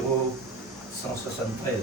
numéro 173.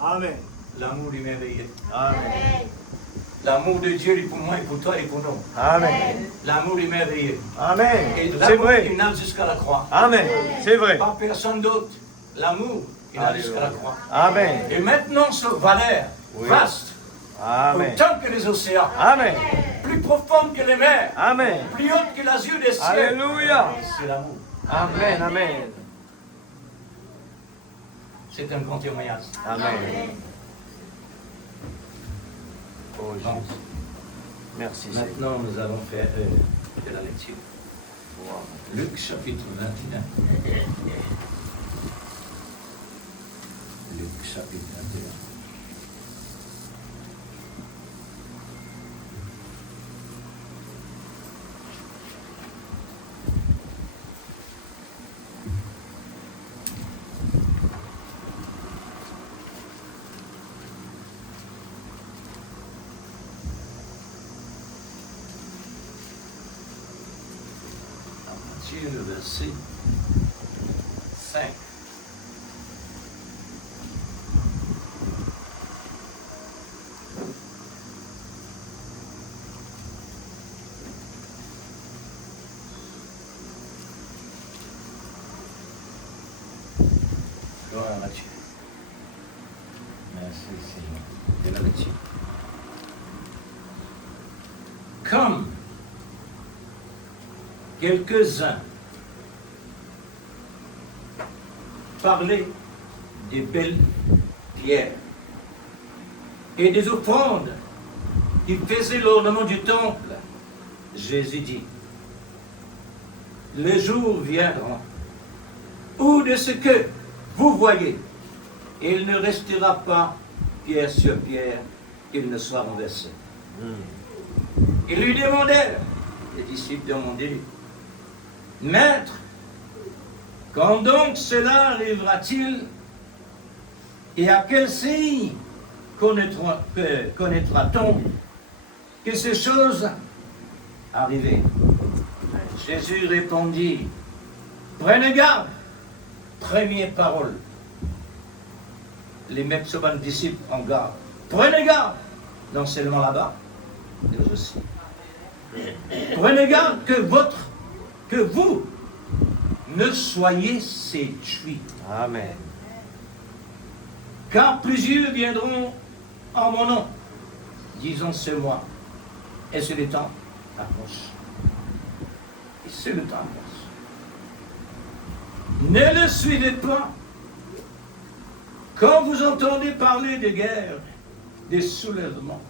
Amen. L'amour du merveilleux. Amen. L'amour de Dieu pour moi et pour toi et pour nous. Amen. L'amour du merveilleux. Amen. Et C'est vrai. qui n'a jusqu'à la croix. Amen. C'est vrai. Pas personne d'autre. L'amour qui n'a jusqu'à la croix. Amen. Et maintenant, ce valeur vaste, Amen. autant que les océans, Amen. plus profonde que les mers, Amen. plus haute que l'azur des cieux. Alléluia. C'est l'amour. Amen. Amen. C'est un grand témoignage. Amen. Oh Jésus. Merci Seigneur. Maintenant, nous allons faire de la lecture. Luc chapitre 21. Luc chapitre 21. Le verset 5. Gloire à Dieu. Merci Seigneur de la lecture. Comme quelques-uns parlaient des belles pierres et des offrandes qui faisaient l'ornement du temple, Jésus dit, les jours viendront où de ce que vous voyez, il ne restera pas pierre sur pierre qu'il ne soit renversé. Ils lui demandèrent, les disciples demandaient, Maître, quand donc cela arrivera-t-il et à quel signe connaîtra-t-on que ces choses arrivées? Jésus répondit, prenez garde, première parole. Les mêmes disciples en garde. Prenez garde, non seulement là-bas, mais aussi. Prenez garde que vous ne soyez séduits. Amen. Car plusieurs viendront en mon nom, disons c'est moi. Et c'est le temps approche. Et c'est le temps approche. Ne le suivez pas. Quand vous entendez parler de guerre, des soulèvements,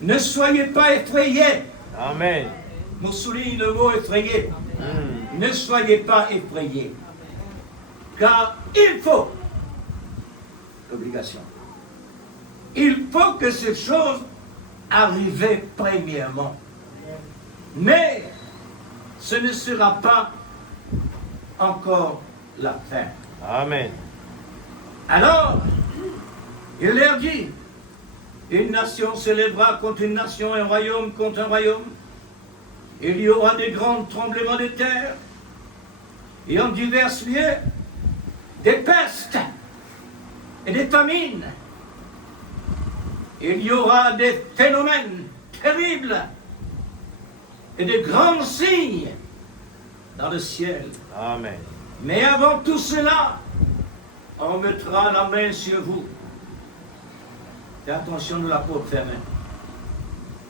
ne soyez pas effrayés. Amen. Nous souligne le mot effrayé. Ne soyez pas effrayés. Car il faut l'obligation. Il faut que ces choses arrivent premièrement. Mais ce ne sera pas encore la fin. Amen. Alors, il leur dit, une nation s'élèvera contre une nation, un royaume contre un royaume. Il y aura des grands tremblements de terre et en divers lieux des pestes et des famines. Il y aura des phénomènes terribles et de grands signes dans le ciel. Amen. Mais avant tout cela, on mettra la main sur vous. Et attention de la porte fermée.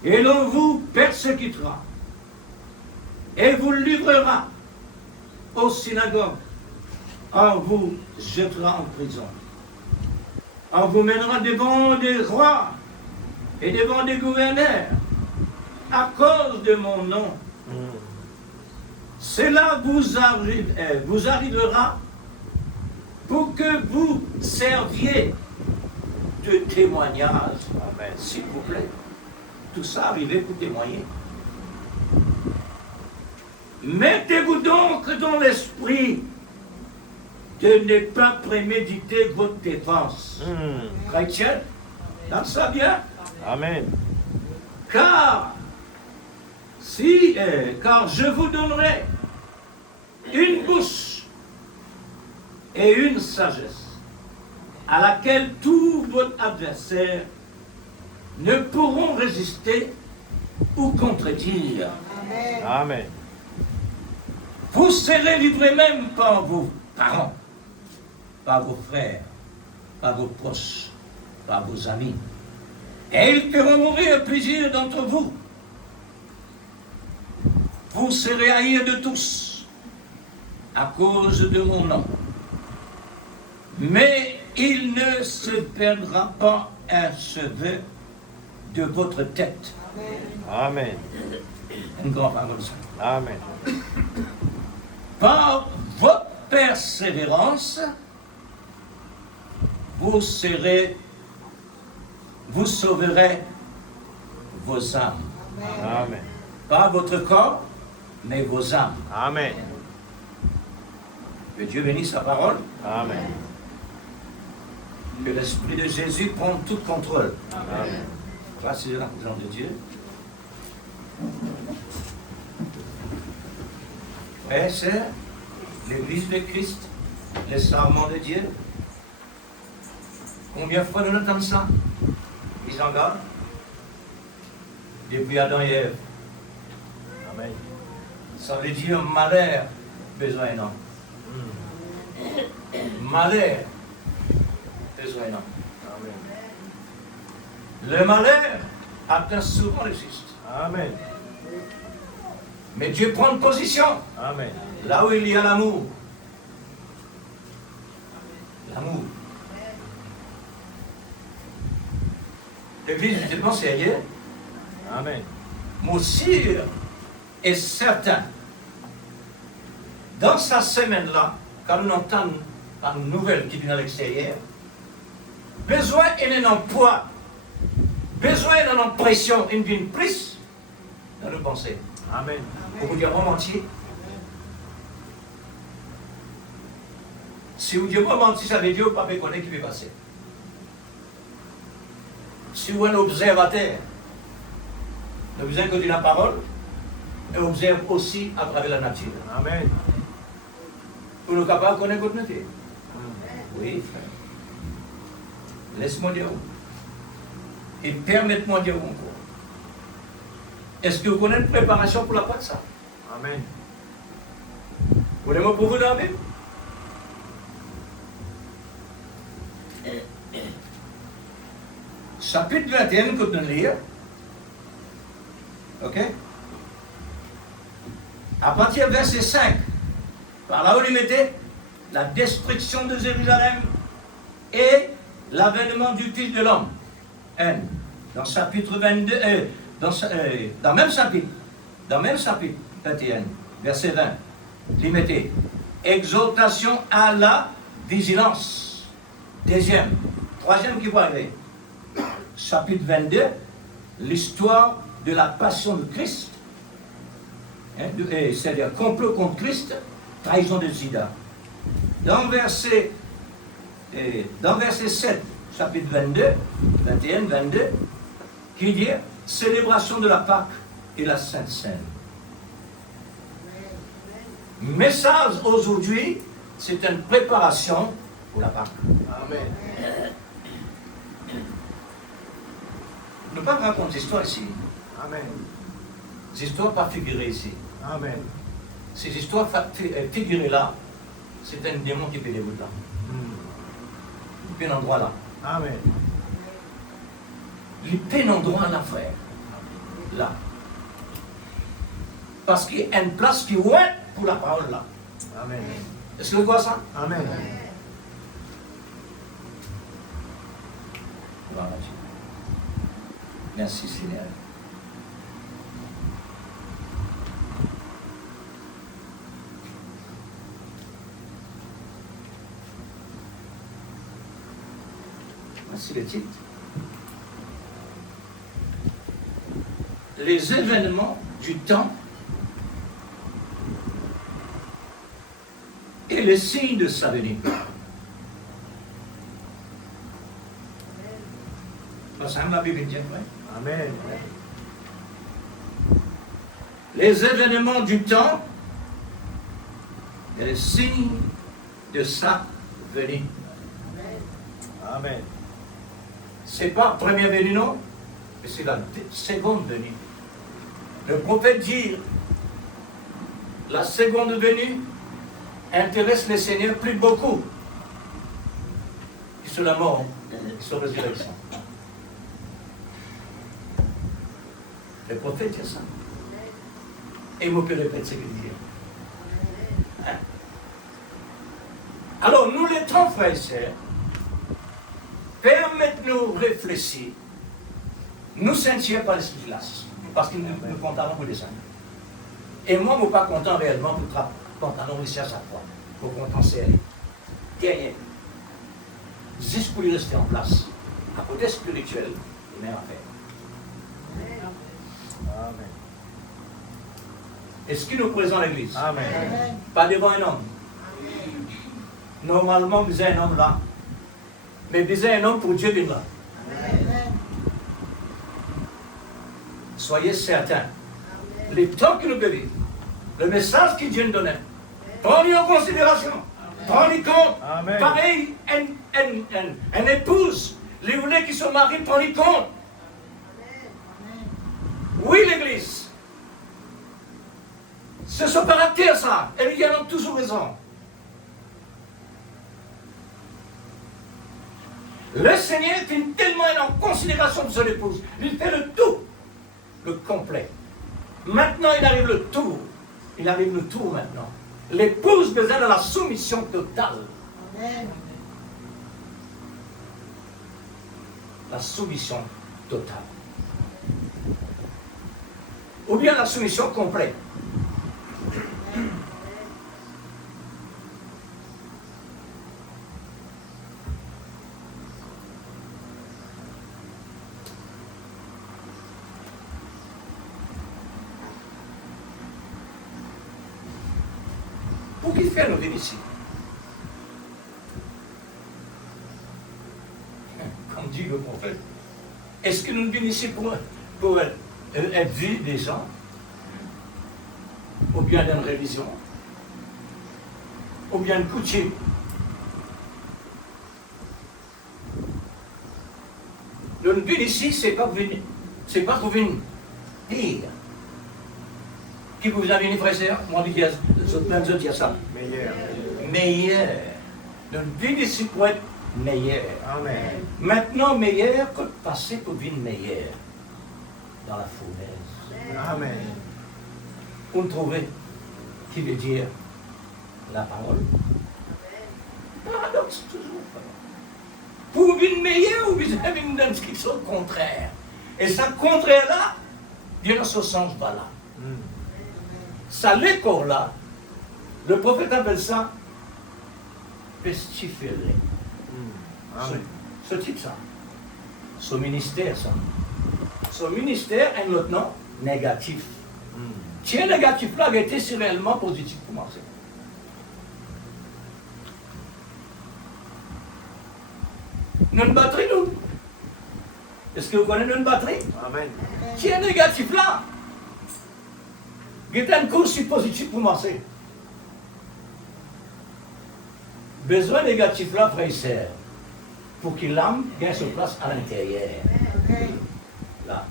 Et l'on vous persécutera. Et vous livrera aux synagogues. On vous jettera en prison. On vous mènera devant des rois et devant des gouverneurs à cause de mon nom. Cela vous arrivera pour que vous serviez de témoignage. Amen. S'il vous plaît. Tout ça arrivé pour témoigner. Mettez-vous donc dans l'esprit de ne pas préméditer votre défense. Chrétien, dans ça bien. Amen. Car je vous donnerai une bouche et une sagesse à laquelle tous vos adversaires ne pourront résister ou contredire. Amen. Vous serez livrés même par vos parents, par vos frères, par vos proches, par vos amis. Et ils feront mourir plusieurs d'entre vous. Vous serez haïs de tous à cause de mon nom. Mais il ne se perdra pas un cheveu de votre tête. Amen. Une grande parole. Amen. Par votre persévérance, vous sauverez vos âmes. Amen. Pas votre corps, mais vos âmes. Amen. Que Dieu bénisse sa parole. Amen. Que l'Esprit de Jésus prenne tout contrôle. Amen. Grâce à l'argent de Dieu. Frères et sœurs, l'Église de Christ, les serments de Dieu. Combien de fois nous entendons ça? Ils en gardent. Depuis Adam et Ève. Amen. Ça veut dire malheur, besoin d'un homme. Malheur, besoin d'un homme. Amen. Le malheur atteint souvent le juste. Amen. Mais Dieu prend une position. Amen. Là où il y a l'amour. L'amour. L'Église, justement, c'est ailleurs. Amen. Mon sûr est certain. Dans sa semaine-là, quand nous entendons une nouvelle qui vient à l'extérieur, besoin d'un emploi, besoin d'une impression, d'une prise dans nos pensées. Amen. Pour vous dire monde entier. Si vous dites monde entier, ça veut dire que vous ne pouvez pas connaître ce qui va passer. Si vous êtes un observateur, vous besoin que de la parole et observe aussi à travers la nature. Amen. Pour nous capables de connaître votre métier. Oui, frère. Laisse-moi dire. Et permettez-moi de dire encore. Est-ce que vous connaissez une préparation pour la Pâque ça? Amen. Vous voulez moi pour vous dans la Bible? Chapitre 21, que nous lire. Ok? À partir du verset 5, par là où il mettait la destruction de Jérusalem et l'avènement du Fils de l'homme. Dans chapitre 22, dans le même chapitre 21, verset 20, il mettait exhortation à la vigilance. Deuxième, troisième qui va arriver. Chapitre 22, l'histoire de la passion de Christ. C'est-à-dire complot contre Christ, trahison de Judas. Dans verset 7, chapitre 22, 21, 22, qui dit célébration de la Pâque et la Sainte Seine. Message aujourd'hui, c'est une préparation pour la Pâque. Amen. Ne pas raconter des histoires ici. Amen. Ces histoires pas figurées ici. Amen. Ces histoires figurées là, c'est un démon qui fait des bouts là. Il y a un endroit là. Amen. Il y a un endroit là, frère. Là. Parce qu'il y a une place qui est pour la parole là. Amen. Est-ce que vous voyez ça? Amen. Voilà. Merci Seigneur. Voici le titre. Les événements du temps et les signes de sa venue. Ça ressemble à la Bible, tiens, ouais. Amen. Les événements du temps et les signes de sa venue. Amen. C'est pas première venue, non, mais c'est la seconde venue. Le prophète dit, la seconde venue intéresse les seigneurs plus beaucoup que sur la mort et sur la résurrection. Le prophète dit ça. Et vous pouvez répéter ce qu'il dit. Hein? Alors, nous les temps, frères et sœurs, permettez-nous réfléchir, nous sentir par l'esprit glace, parce que nous comptons pour descendre. Et moi, je ne suis pas content réellement pour content ici à chaque fois, pour content serré. Derrière, juste pour lui rester en place, à côté spirituel, il y a rien à faire. Amen. Est-ce qu'il nous présente l'église? Amen. Pas devant un homme. Normalement, vous êtes un homme là. Mais vous êtes un homme pour Dieu vivre là. Soyez certains. Les temps que nous vivons, le message que Dieu nous donne, prenez en considération. Prenez compte. Amen. Pareil, une épouse, les voulez qui sont mariés, prenez compte. Oui, l'église. C'est son caractère, ça. Et il y en a toujours raison. Le Seigneur fait tellement en considération de son épouse. Il fait le tout, le complet. Maintenant, il arrive le tour. Il arrive le tour maintenant. L'épouse besoin de la soumission totale. Amen. La soumission totale. Ou bien la soumission complète. Pour qui faire nos vies ici? Comme dit le prophète. Est-ce que nous venons ici pour être vus des gens? Ou bien d'une révision? Ou bien une coutume? Le but ici, c'est pas pour venir dire Qui vous a béni, frère et sœur? Moi, je dis ça. Meilleur. Meilleur. Notre vie d'ici pour être meilleure. Amen. Maintenant, meilleur que de passer pour vivre meilleur dans la fournaise. Amen. Vous me trouvez qui veut dire la parole? Paradoxe toujours. Pour vivre meilleur ou vous avez une description contraire. Et ce contraire-là, vient dans ce sens-là. Ça l'école-là, le prophète appelle ça pestiféré. Amen. Ce type ça. Ce ministère ça. Ce ministère a un autre nom, négatif. Tiens, négatif là a été si réellement positif pour moi. Notre batterie, nous. Est-ce que vous connaissez notre batterie? Amen. Tiens, négatif là. Il y a un cours si positif pour marcher. Besoin négatif là, frère et sœur, pour que l'âme gagne sa place à l'intérieur. Là.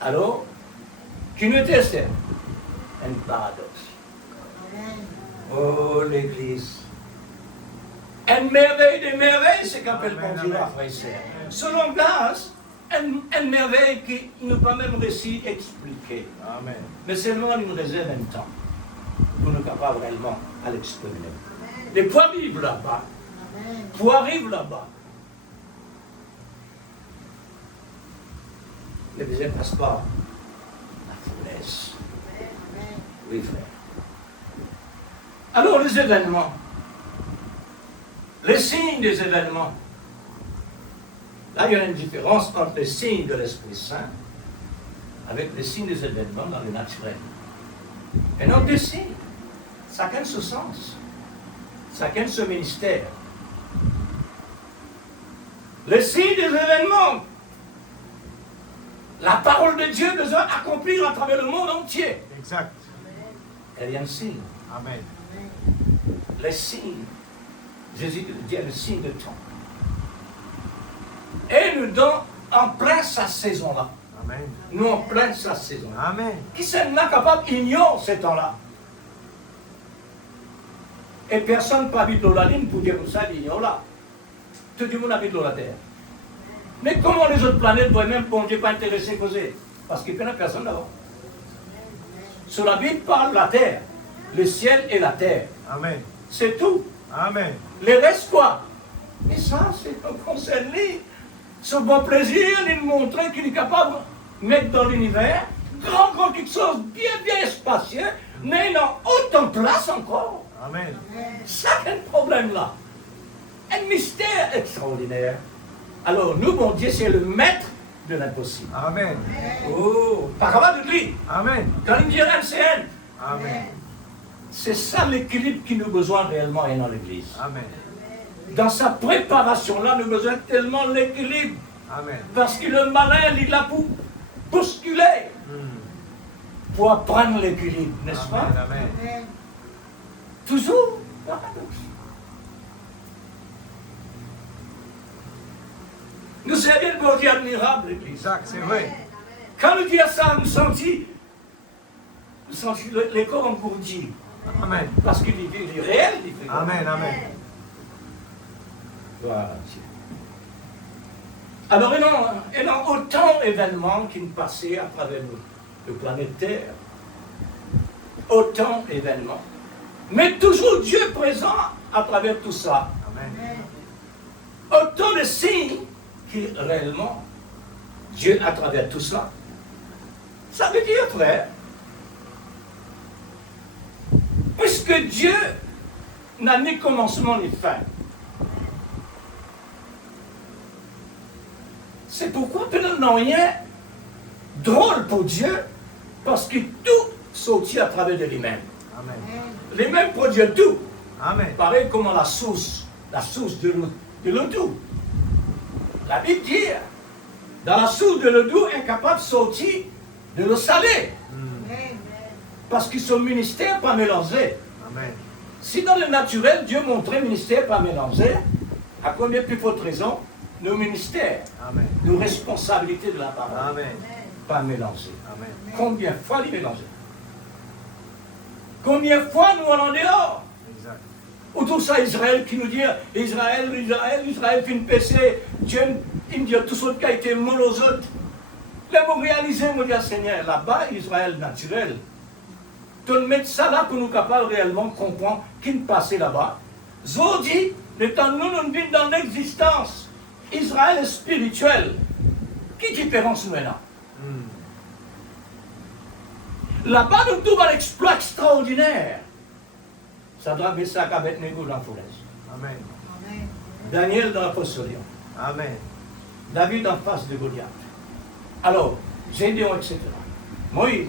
Alors, qui nous teste? Un paradoxe. Oh, l'Église. Une merveille des merveilles, c'est qu'appelle bon Dieu là, frère et sœur. Selon grâce, une merveille qui ne peut pas même réussir à expliquer. Amen. Mais seulement il nous réserve un temps pour nous capables réellement à l'exprimer. Et pour vivre là-bas, pour arriver là-bas, le deuxième passeport, la fournaise. Oui, frère. Alors, les événements, les signes des événements. Là, il y a une différence entre les signes de l'Esprit Saint avec les signes des événements dans le naturel. Et non, des signes, chacun ce sens, chacun ce ministère. Les signes des événements, la parole de Dieu doit accomplir à travers le monde entier. Exact. Il y a un signe. Amen. Les signes. Jésus dit le signe de temps. Et nous donnons en plein sa saison là. Amen. Nous en plein sa saison. Amen. Qui n'est pas capable d'ignorer ce temps-là? Et personne ne peut habiter la ligne pour dire comme ça, l'ignore là. Tout le monde habite la terre. Mais comment les autres planètes doivent même bon Dieu pas intéresser causer? Parce qu'il n'y a personne là-bas. Sur la Bible parle de la terre, le ciel et la terre. Amen. C'est tout. Amen. Les restes quoi? Mais ça, c'est pas concerné. Ce bon plaisir, il montrer qu'il est capable de mettre dans l'univers grand quelque chose bien spacieux, mais dans autant de place encore. Amen. Ça, c'est un problème là. Un mystère extraordinaire. Alors, nous, bon Dieu, c'est le maître de l'impossible. Amen. Oh, pas capable de dire. Amen. Quand il dit un, c'est un. Amen. C'est ça l'équilibre qu'il nous a besoin réellement et dans l'Église. Amen. Dans sa préparation là, nous avons besoin tellement de l'équilibre. Amen. Parce que le malin, il est là pour bousculer, pour apprendre l'équilibre, n'est-ce pas? Amen. Amen. Toujours paradoxe. Nous sommes bien bon Dieu admirable, l'Église. Exact, c'est vrai. Quand nous disons ça, nous sentons les corps engourdis. Amen. Parce qu'il est réel, il fait. Amen. Amen. Voilà. Alors, il y a autant d'événements qui nous passaient à travers le planète Terre. Autant d'événements. Mais toujours Dieu présent à travers tout ça. Amen. Autant de signes qui réellement, Dieu à travers tout cela. Ça veut dire, frère, puisque Dieu n'a ni commencement ni fin. C'est pourquoi peut-être non rien drôle pour Dieu, parce que tout sortit à travers de lui-même. Amen. Lui-même produit tout. Amen. Pareil comme la source de l'eau douce. La Bible dit, dans la source de l'eau douce, incapable de sortir de l'eau salée. Parce que son ministère n'est pas mélangé. Amen. Si dans le naturel, Dieu montrait le ministère pas mélangé, à combien plus forte raison, nos ministères, Amen. nos responsabilités de la parole, Amen. pas mélangées. Amen. Combien de fois les mélanger? Combien de fois nous allons dehors? Exact. Ou tout ça, Israël qui nous dit Israël fait une péché, Dieu, il me dit tout ce qui a été mal aux autres. Là, vous réalisez, vous dites, Seigneur, là-bas, Israël naturel. Tu mets ça là pour nous capables réellement comprendre qui ne passait là-bas. Zodi, le temps nous vivons dans l'existence. Israël est spirituel. Qui différence nous maintenant? Là-bas, nous trouvons un exploit extraordinaire. Ça doit baisser à Abednego dans la forêt. Amen. Daniel dans la fosse sur Lion. Amen. David en face de Goliath. Alors, Gédéon, etc. Moïse,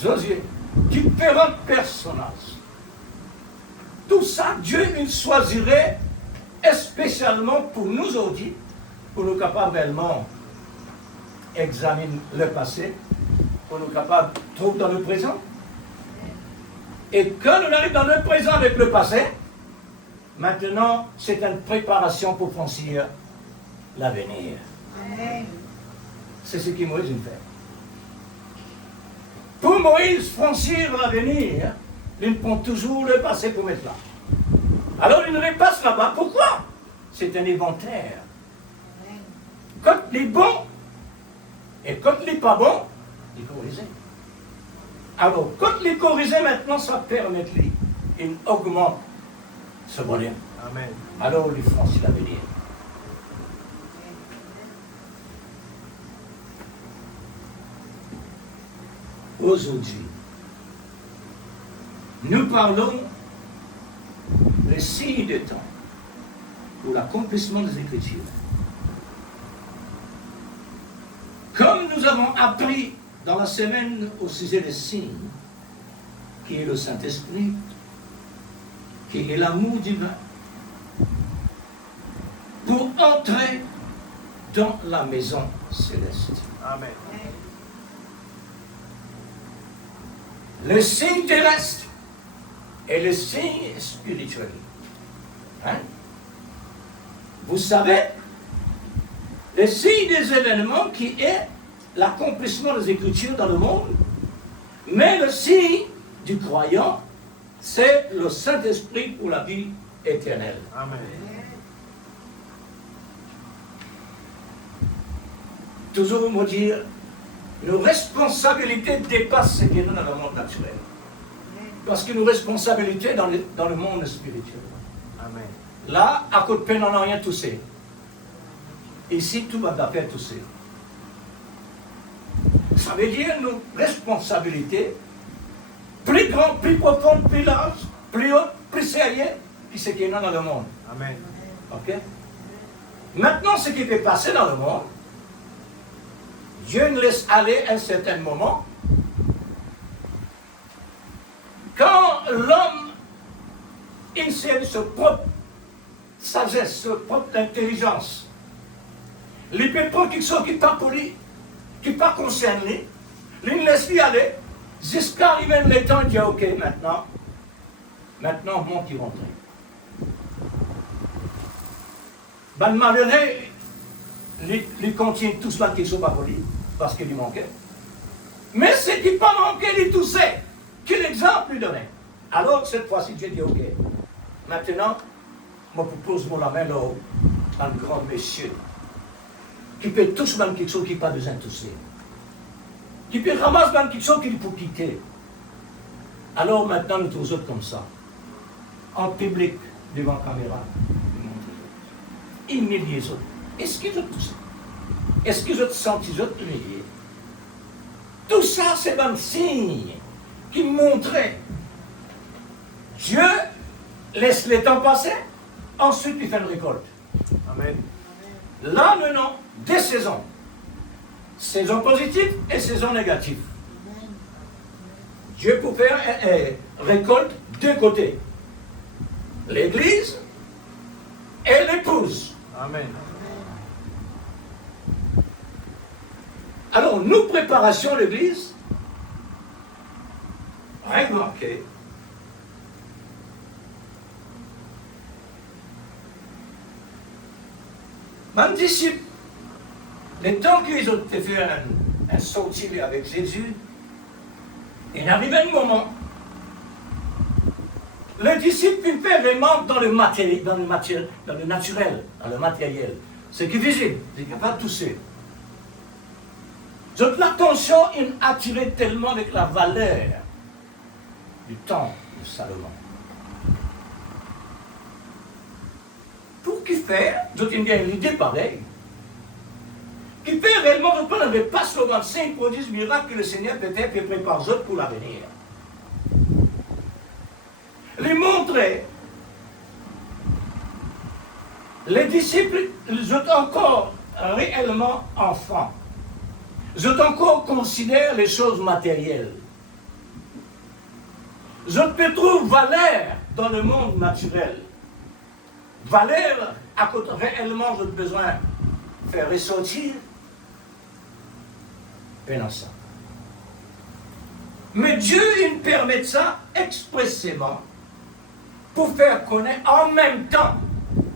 Josué, différents personnages. Tout ça, Dieu il choisirait spécialement pour nous aujourd'hui, pour nous capables réellement examiner le passé, pour nous capables de trouver dans le présent. Et quand on arrive dans le présent avec le passé, maintenant, c'est une préparation pour franchir l'avenir. C'est ce que Moïse fait. Pour Moïse, franchir l'avenir, il prend toujours le passé pour mettre là. Alors il repasse là-bas. Pourquoi? C'est un inventaire. Quand il est bon, et quand il n'est pas bon, il est corrigé. Alors, quand il est corrigé maintenant, ça permet lui, il augmente ce bonheur. Amen. Alors il franchit l'avenir. Aujourd'hui, nous parlons des signes de temps pour l'accomplissement des Écritures. Comme nous avons appris dans la semaine au sujet des signes, qui est le Saint-Esprit, qui est l'amour divin, pour entrer dans la maison céleste. Amen. Le signe terrestre et le signe spirituel. Hein? Vous savez, le signe des événements qui est l'accomplissement des Écritures dans le monde, mais le signe du croyant, c'est le Saint-Esprit pour la vie éternelle. Amen. Toujours me dire, nos responsabilités dépassent ce qui est dans le monde naturel. Parce que nos responsabilités dans le monde spirituel. Amen. Là, à côté de peine, on n'a rien touché. Ici, tout va faire tousser. Ça veut dire nos responsabilités plus grandes, plus profondes, plus larges, plus hautes, plus sérieuses que ce qui est dans le monde. Amen. Ok? Maintenant, ce qui peut passer dans le monde, Dieu nous laisse aller à un certain moment. Quand l'homme insère sa propre sagesse, sa propre intelligence, les peuples qui sont qui pas polis, qui pas concernés, ils nous laissent y aller jusqu'à arriver le temps de dire ok, maintenant, bon qui rentre. Ben, malheureux, ils continuent tous là qui ne sont pas polis, parce qu'il manquait. Mais ce qui pas manqué, ils toussaient. Quel exemple lui donner? Alors, cette fois-ci, Dieu dit ok. Maintenant, je propose la main là, un grand monsieur, qui peut toucher même quelque chose qui n'a pas besoin de tousser. Qui peut ramasser même quelque chose qu'il faut quitter. Alors maintenant, nous tous autres comme ça, en public, devant la caméra, humilier les autres. Est-ce qu'ils ont tout ça? Est-ce qu'ils ont senti les autres humiliés? Tout ça, c'est un signe qui montrait Dieu laisse le temps passer, ensuite il fait une récolte. Amen. Là, maintenant, deux saisons. Saison positive et saison négative. Dieu peut faire une récolte deux côtés. L'église et l'épouse. Amen. Alors, nous préparation l'église, remarquez, même disciples, le temps qu'ils ont fait un sortie avec Jésus, il arrive un moment, les disciples ils fait vraiment dans le naturel, dans le matériel. Ce qui est visible, c'est capable de tousser. Donc l'attention est attirée tellement avec la valeur du temps de Salomon. Pour qui faire, je tiens bien l'idée pareille, qui fait réellement, je ne vais pas seulement 5 prodiges miracles que le Seigneur peut-être prépare aux autres pour l'avenir. Les montrer, les disciples, ils sont encore réellement enfants. Ils ont encore considéré les choses matérielles. Ils ont peut trouver valeur dans le monde naturel. Valeur à côté réellement j'ai besoin de faire ressortir un ça. Mais Dieu il permet ça expressément pour faire connaître en même temps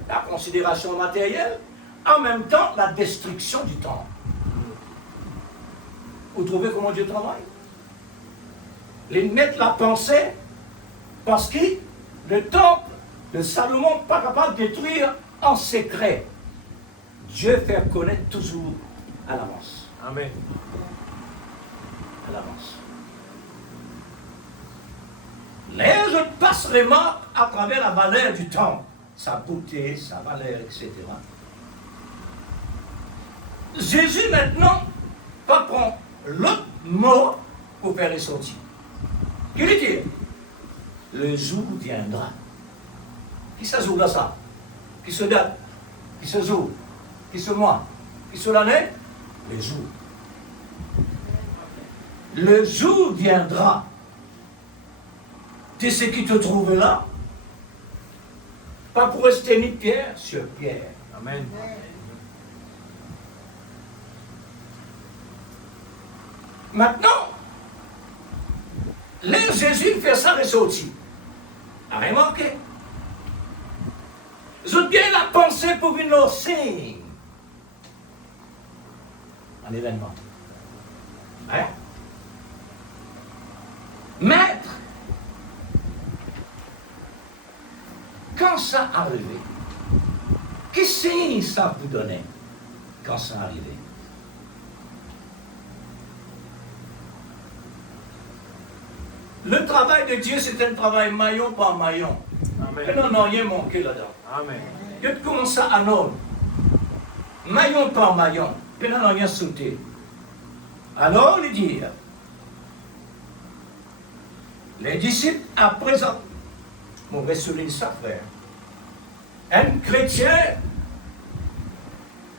la considération matérielle, en même temps la destruction du temps. Vous trouvez comment Dieu travaille? Il met la pensée parce que le temple de Salomon n'est pas capable de détruire en secret. Dieu fait connaître toujours à l'avance. Amen. À l'avance. Les autres passent vraiment à travers la valeur du temps, sa beauté, sa valeur, etc. Jésus maintenant va prendre l'autre mot pour faire les sorties. Qu'il dit, le jour viendra. Qui se joue là ça? Qui se date? Qui se joue? Qui se mois? Qui se l'année? Le jour. Le jour viendra. Tu sais ce qui te trouve là? Pas pour rester ni pierre sur pierre. Amen. Maintenant, là Jésus fait ça ressortir. A remarqué? J'ai bien la pensée pour une signe. Un événement. Hein? Maître, quand ça arrive, quel signe ça vous donner quand ça arrive? Le travail de Dieu, c'est un travail maillon par maillon. Amen. Et non, rien manqué là-dedans. Amen. Dieu commence à l'ordre, maillon par maillon, puis non, rien sauté. Alors, il dit, les disciples, à présent, on va souligner ça, frère. Un chrétien,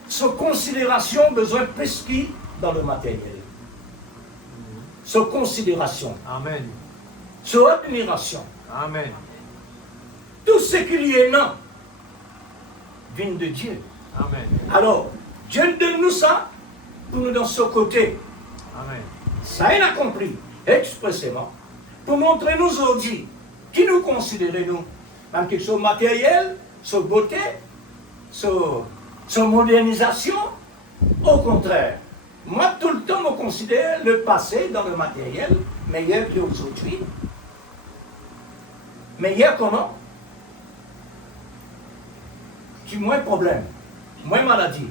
sa considération besoin plus qu'il dans le matériel. Sa considération, Amen. sa admiration, Amen. tout ce qu'il y a non, vient de Dieu. Amen. Alors, Dieu donne nous ça pour nous dans ce côté. Amen. Ça il a compris expressément pour montrer nous aujourd'hui qui nous considérons nous, même quelque chose matériel, sur beauté, sur modernisation. Au contraire, moi tout le temps je considère le passé dans le matériel meilleur qu'aujourd'hui. Meilleur comment? Qui moins de problèmes, moins maladie,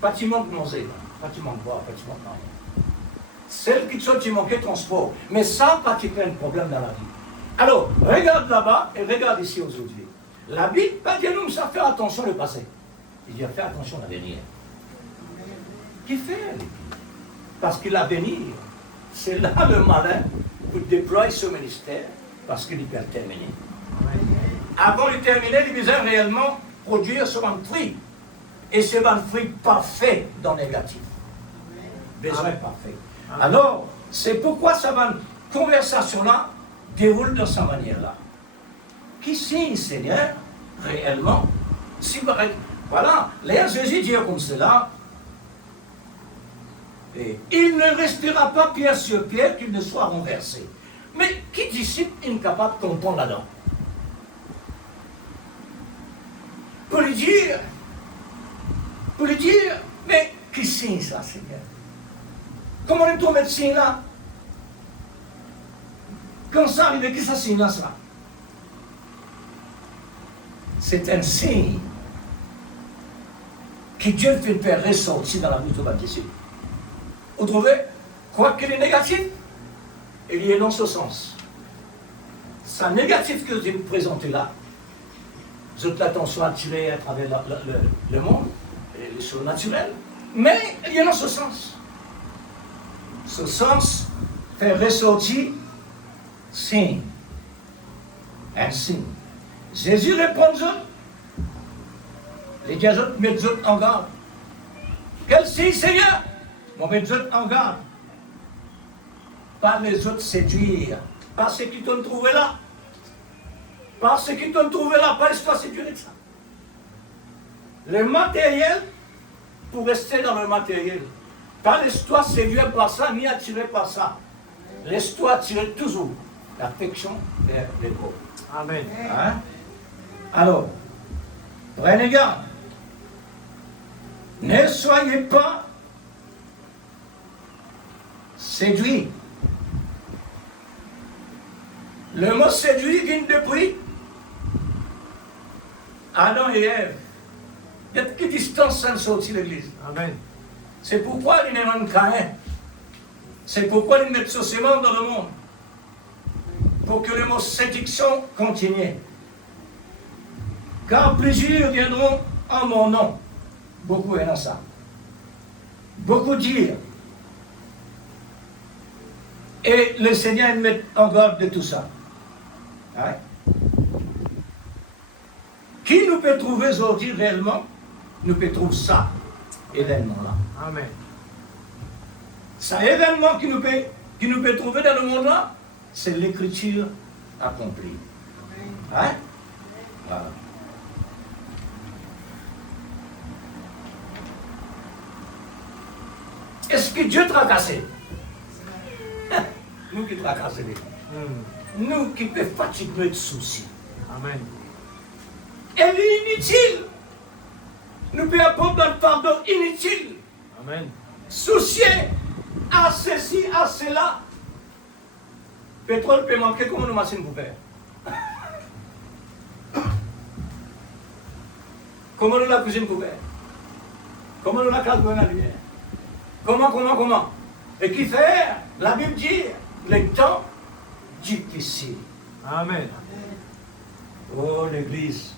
pas de manque de manger, pas de manque de boire, pas de manque de rien. Celle qui te manquait de transport, mais ça, pas de problème dans la vie. Alors, regarde là-bas et regarde ici aujourd'hui. La Bible, pas dire nous, ça fait attention au passé. Il dit, fais attention à l'avenir. Qui fait l'avenir? Parce que l'avenir, c'est là le malin pour déployer ce ministère, parce qu'il peut terminer. Avant de terminer, il besoin réellement produire ce fruit. Et ce fruit parfait dans le négatif. Besoin parfait. Alors, c'est pourquoi cette conversation-là déroule de cette manière-là. Qui signe, Seigneur, réellement, si, voilà, les Jésus dit comme cela, et il ne restera pas pierre sur pierre qu'il ne soit renversé. Mais qui disciple est incapable de comprendre là-dedans? Pour lui dire, mais qui signe ça, Seigneur? Comment est ton médecin là? Quand ça arrive, qui ça signe là, ça? c'est un signe que Dieu veut faire ressortir dans la bouche de baptisé. Vous trouvez, quoi qu'il est négatif, il y est dans ce sens. C'est négatif que je vous présente là. Toute l'attention attirée à travers le monde, et les choses naturelles, mais il y a dans ce sens. Ce sens fait ressortir signe. Un signe. Jésus répond aux autres. Les gars mettent les autres en garde. Quel signe, Seigneur? On met les autres en garde. Pas les autres séduire. Pas ceux qui t'ont trouvé là. Pas ceux qui t'ont trouvé là. Pas l'histoire séduire de ça. Le matériel, pour rester dans le matériel. Pas l'histoire séduire par ça, ni attirée par ça. L'histoire attirée toujours l'affection vers les pauvres. Amen. Hein? Alors, prenez garde. Ne soyez pas séduits. Le mot séduit vient depuis Adam et Ève. Il y a quelle distance sans sortir l'église. Amen. C'est pourquoi il est en Caïn. C'est pourquoi il met ce sément dans le monde. Pour que le mot séduction continue. Car plusieurs viendront en mon nom. Beaucoup aiment ça. Beaucoup dire. Et le Seigneur met en garde de tout ça. Hein? Qui nous peut trouver aujourd'hui réellement? Nous peut trouver ça, événement-là. Amen. Ça événement qui nous peut trouver dans le monde-là, c'est l'écriture accomplie. Hein? Voilà. Est-ce que Dieu tracassé? Nous qui tracassons les gens. Nous qui peut fatiguer de soucis. Amen. Elle est inutile. Nous pouvons apprendre le pardon inutile. Amen. Soucier à ceci, à cela. Pétrole peut manquer, comment nous machines pour faire? Comment nous la cuisine pour faire? Comment nous la classe pour la lumière? Comment? Et qui fait? La Bible dit, les temps difficiles. Amen. Oh, l'Église.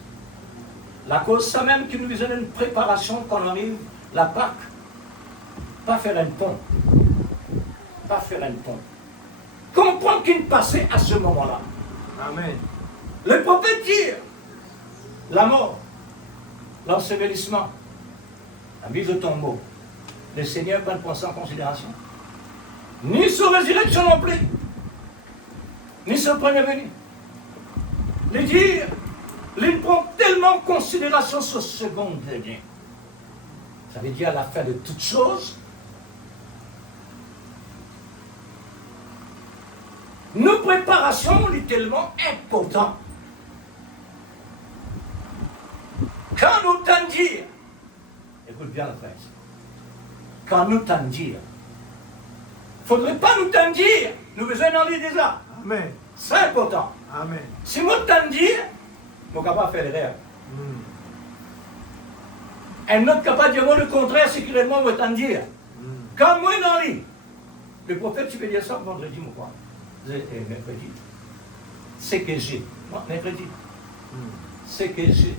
La cause, ça même qui nous besoin d'une préparation quand on arrive, la Pâque. Pas faire un pont. Pas faire un pont. Comprendre qu'il passait à ce moment-là. Amen. Le prophète dit la mort, l'ensevelissement, la mise au tombeau. Le Seigneur ne prend ça en considération. Ni sur résurrection non plus. Ni sur premier venu. Les dire, il prend tellement en considération ce second venu. Ça veut dire à la fin de toutes choses, nos préparations sont tellement importantes. Quand nous t'en dire, écoute bien la phrase, quand nous t'en dire, il ne faudrait pas nous t'en dire, nous besoin d'en lire déjà. Amen. C'est important. Amen. Si moi t'en dire, je suis capable de faire l'erreur. Un autre capable de dire le contraire, c'est qu'il est moi t'en dire. Quand moi j'en lis, le prophète, tu peux dire ça vendredi, moi quoi? Mercredi. C'est que j'ai. Non, mercredi. C'est que j'ai.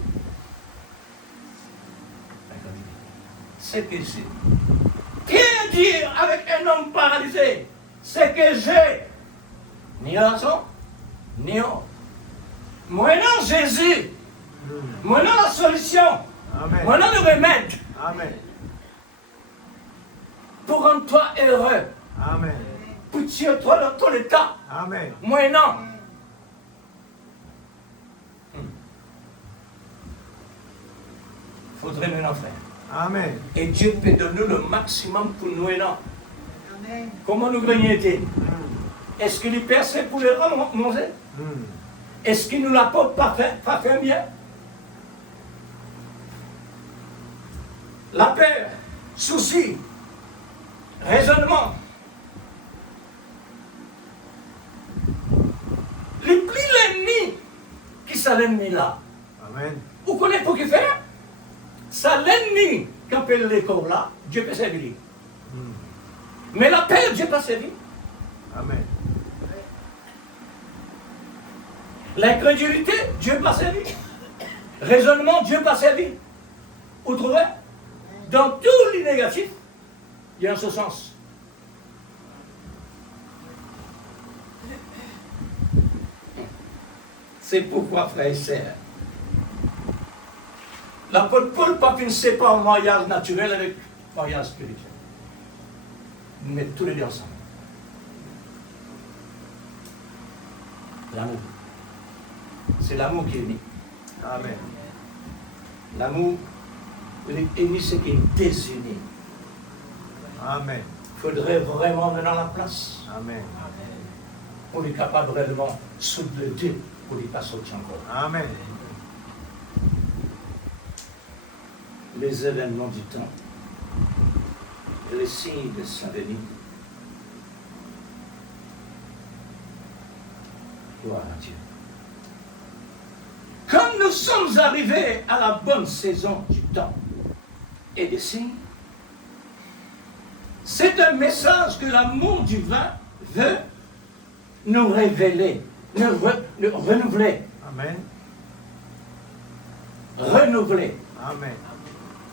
C'est que j'ai. Pierre dit avec un homme paralysé, c'est que j'ai. Ni l'argent, ni or. Maintenant Jésus. Maintenant la solution. Amen. Maintenant le remède. Amen. Pour rendre toi heureux. Amen. Pour tirer toi dans ton état. Amen. Maintenant. Faudrait maintenant faire. Amen. Et Dieu peut donner le maximum pour nous maintenant. Comment nous grignoter? Est-ce qu'il est percé pour les rendre manger? Est-ce qu'il nous l'apporte pas faire bien? La peur, souci, raisonnement. Les plus l'ennemi qui sont l'ennemi là. Amen. Vous connaissez pour qui faire? Ça l'ennemi qui appelle les corps là, Dieu peut servir. Mais la paix, Dieu peut servir. Amen. L'incrédulité, Dieu peut servir. Raisonnement, Dieu peut servir. Vous trouvez? Dans tout les négatifs, il y a un ce sens. C'est pourquoi, frères et sœurs, l'apôtre Paul pas ne sait pas un mariage naturel avec un mariage spirituel. Nous mettons tous les deux ensemble. L'amour. C'est l'amour qui est uni. Amen. L'amour, uni, c'est qui est désuni. Amen. Il faudrait vraiment venir à la place Amen. pour être capable réellement de soulever le Dieu pour lui passer au encore. Amen. Les événements du temps, les signes de Saint-Denis. Gloire à Dieu. Comme nous sommes arrivés à la bonne saison du temps et des signes, c'est un message que l'amour divin veut nous révéler, nous renouveler. Amen. Renouveler. Amen.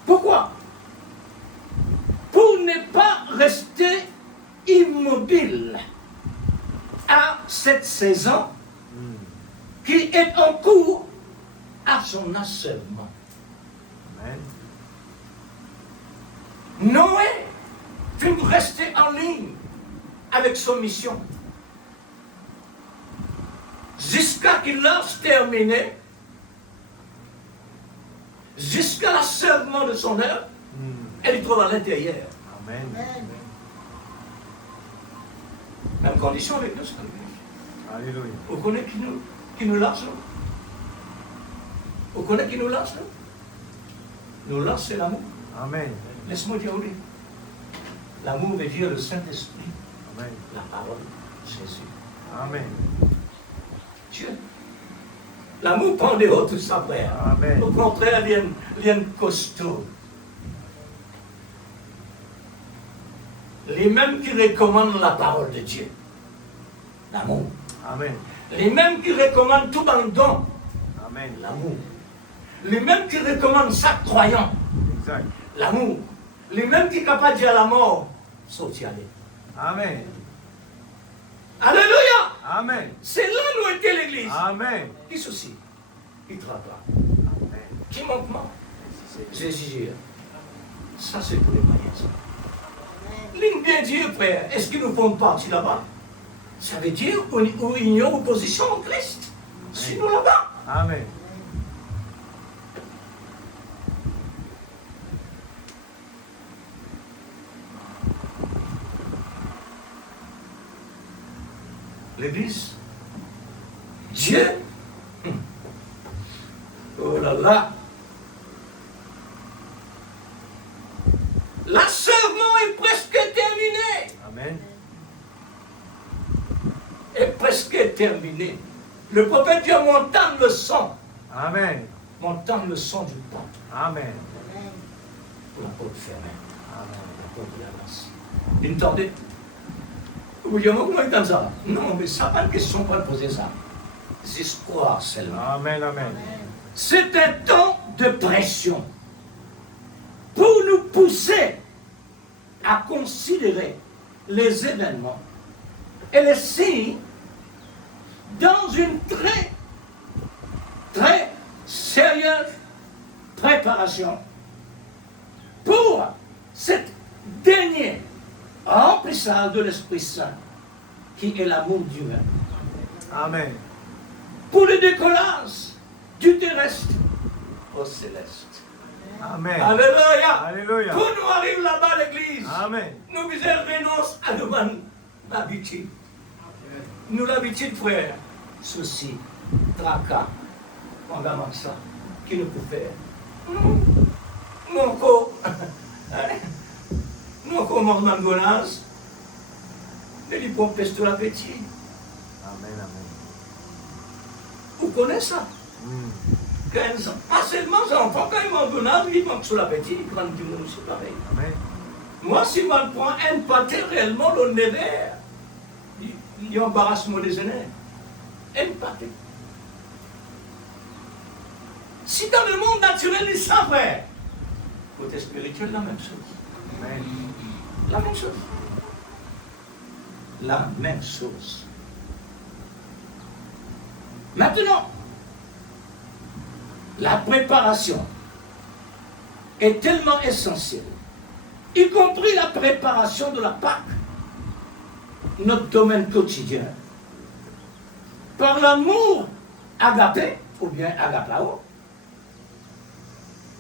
Pourquoi? Pour ne pas rester immobile à cette saison qui est en cours à son achèvement. Amen. Noé peut rester en ligne avec son mission jusqu'à qu'il lance terminé, jusqu'à l'achèvement de son œuvre, elle y trouve à l'intérieur. Amen. Même condition avec nous, c'est Alléluia. vous connaissez qui nous lance, nous? Vous connaissez qui nous lance, nous? Nous lance, c'est l'amour. Amen. Laisse-moi dire oui. L'amour veut dire le Saint-Esprit, Amen. la parole de Jésus. Amen. Dieu. L'amour prend des hauts, tout ça, frère. Amen. Au contraire, il y a une costaud. Les mêmes qui recommandent la parole de Dieu. L'amour. Amen. Les mêmes qui recommandent tout dans le don. Amen. L'amour. Les mêmes qui recommandent chaque croyant. Exact. L'amour. Les mêmes qui sont capables de dire à la mort, sortir aller. Amen. Alléluia! Amen. C'est là où était l'église. Amen. Qui souci? Qui travaille? Amen. Qui manquement? Jésus. Ça, c'est pour les païens. Ligne bien Dieu, frère. Est-ce qu'ils nous font partie là-bas? Ça veut dire où il y a opposition en Christ. Sinon là-bas. Amen. L'église. Dieu. Oh là là. L'achèvement est presque terminé. Amen. Est presque terminé. Le prophète Dieu m'entend le son. Amen. M'entend le son du temps. Amen. Pour la porte fermée. Amen. La porte de la grâce. Vous entendez? Vous dites, comment il entend ça? Non, mais ça pas une question pour poser ça. C'est croire seulement. Amen. Amen. C'est un temps de pression pour nous pousser à considérer les événements et les signes dans une très sérieuse préparation pour cette dernière remplissage de l'Esprit Saint qui est l'amour divin. Amen. Pour le décollage du terrestre au céleste. Amen. Alléluia. Alléluia. Pour nous arriver là-bas à l'église, Amen. nous renonçons à nos habitudes. Nous l'habitude, frère, souci, tracas, on demande ça. Qui nous peut faire? Nous encore, nous encore mangement de golas, nous lui pompons tout l'appétit. Amen. Amen. Vous connaissez ça? 15 ans. Pas seulement les enfants, quand ils m'ont bon âge, ils manquent sur l'appétit, ils prennent du monde aussi pareil. Amen. Moi, si je prends un pâté réellement, le nevers, il embarrasse mon déjeuner. Un pâté. Si dans le monde naturel, ils savent, frère, côté spirituel, la même chose. Amen. La même chose. La même chose. Maintenant, la préparation est tellement essentielle, y compris la préparation de la Pâque, notre domaine quotidien. Par l'amour agapé, ou bien agapao,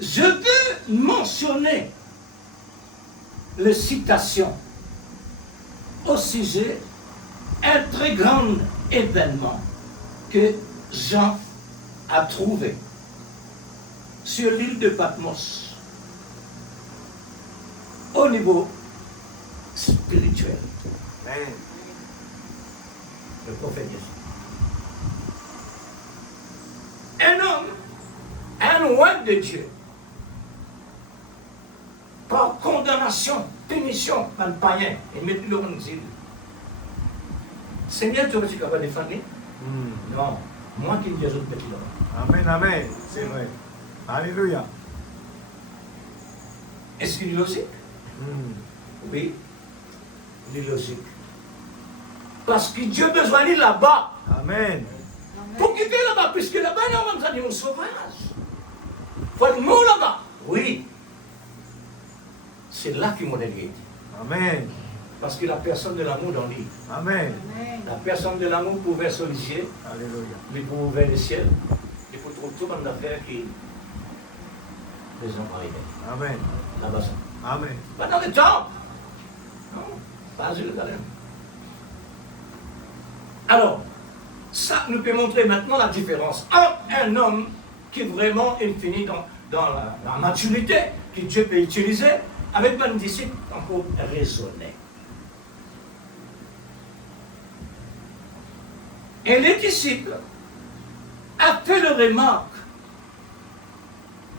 je veux mentionner les citations au sujet d'un très grand événement que Jean a trouvé sur l'île de Patmos au niveau spirituel. Amen. Le prophète Jésus. Un homme, un roi de Dieu, par condamnation, punition, par le païen, et mettre-le en exil. Seigneur, tu vas-tu capable de défendre? Non, moi qui dis aux autres petits là. Amen, amen. C'est vrai. Alléluia. Est-ce qu'il est logique? Oui, il est logique. Parce que Dieu a besoin de là-bas. Amen. Pour qu'il vienne là-bas, puisque là-bas, il y a un sauvage. Il faut le mot là-bas. Oui. C'est là qu'il m'a délié. Amen. Parce que la personne de l'amour dans lui. Amen. La personne de l'amour pouvait solliciter, Alléluia. mais pour ouvrir le ciel. Il faut trouver tout le monde d'affaires qui les ont arrivés. Amen. Là-bas. Amen. Pas dans le temple. Non, pas à Jérusalem. Alors, ça nous peut montrer maintenant la différence entre un homme qui vraiment est fini dans la maturité que Dieu peut utiliser avec un disciple encore raisonné. Et les disciples a fait le remarque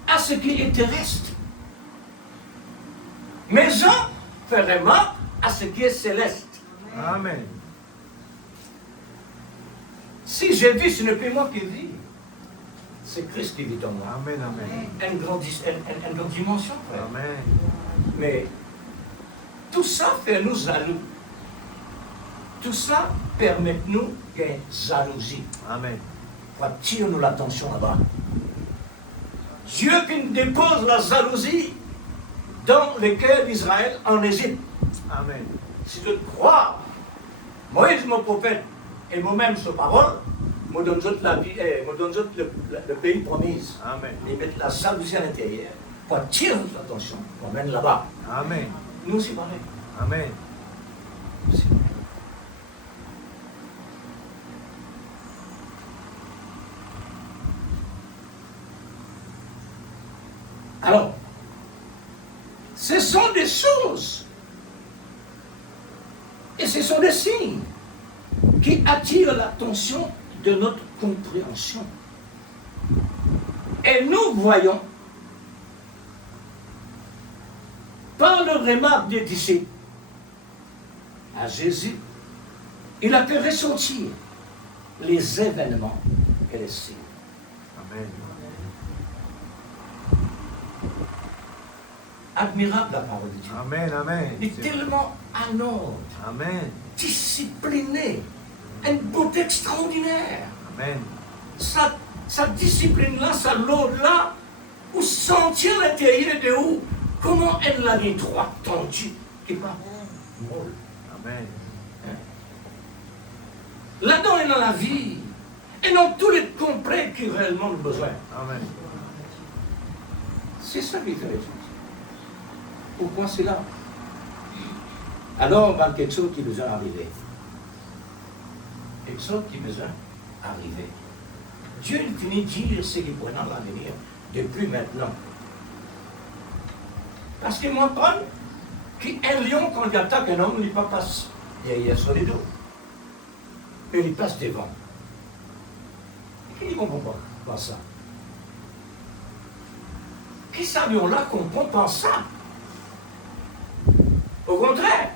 à ce qui est terrestre. Mais Jean fait remarque à ce qui est céleste. Amen. Si je vis, ce n'est plus moi qui vis. C'est Christ qui vit en moi. Amen, amen. Une grande dimension, frère. Amen. Mais tout ça fait nous jaloux. Tout ça permet nous une jalousie. Amen. Attire-nous l'attention là-bas. Dieu qui dépose la jalousie dans le cœur d'Israël en Égypte. Amen. Si je crois, Moïse, mon prophète, et moi-même, sur parole, me donne la vie, me donne le pays promis. Amen. Et mettre la jalousie à l'intérieur pour attirer notre attention, pour mène là-bas. Amen. Nous aussi pareil. Amen. Nous aussi pareil. Alors, ce sont des choses et ce sont des signes qui attirent l'attention de notre compréhension. Et nous voyons, par le remarque des disciples, à Jésus, il a fait ressentir les événements et les signes. Amen. Admirable la parole de Dieu. Amen, amen. Il est tellement anode, Amen. discipliné, une beauté extraordinaire. Amen. Sa discipline-là, sa lode-là, où sentir l'intérieur de où, comment elle l'a mis droit, tendue, qui n'est pas molle. Amen. Là-dedans est dans la vie, et dans tous les complets qui réellement ont besoin. Amen. C'est ça qui fait les choses. Pourquoi c'est là? Alors, on va quelque chose qui besoin d'arriver. Quelque chose qui besoin d'arriver. Dieu il finit de dire ce qu'il pourrait dans l'avenir, depuis maintenant. Parce que moi, quand un lion, quand il attaque un homme, il ne pas passe derrière sur les dos. Mais il passe devant. Et il ne comprend pas ça. qui savions-là comprend pas ça? Au contraire,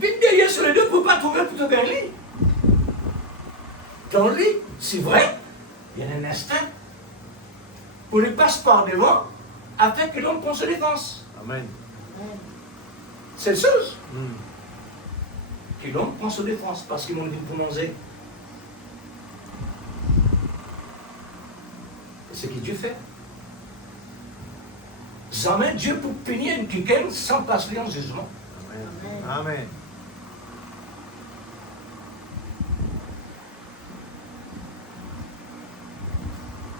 vite derrière sur les deux pour ne pas trouver plutôt qu'un lit. Dans le lit, c'est vrai, il y a un instinct. On les passe par devant afin que l'homme prenne sa défense. Amen. C'est la chose. Mm. Que l'homme prend sa défense parce qu'ils m'ont dit pour manger. C'est ce que Dieu fait. Jamais Dieu pour punir quelqu'un sans passer en jugement. Amen. Amen.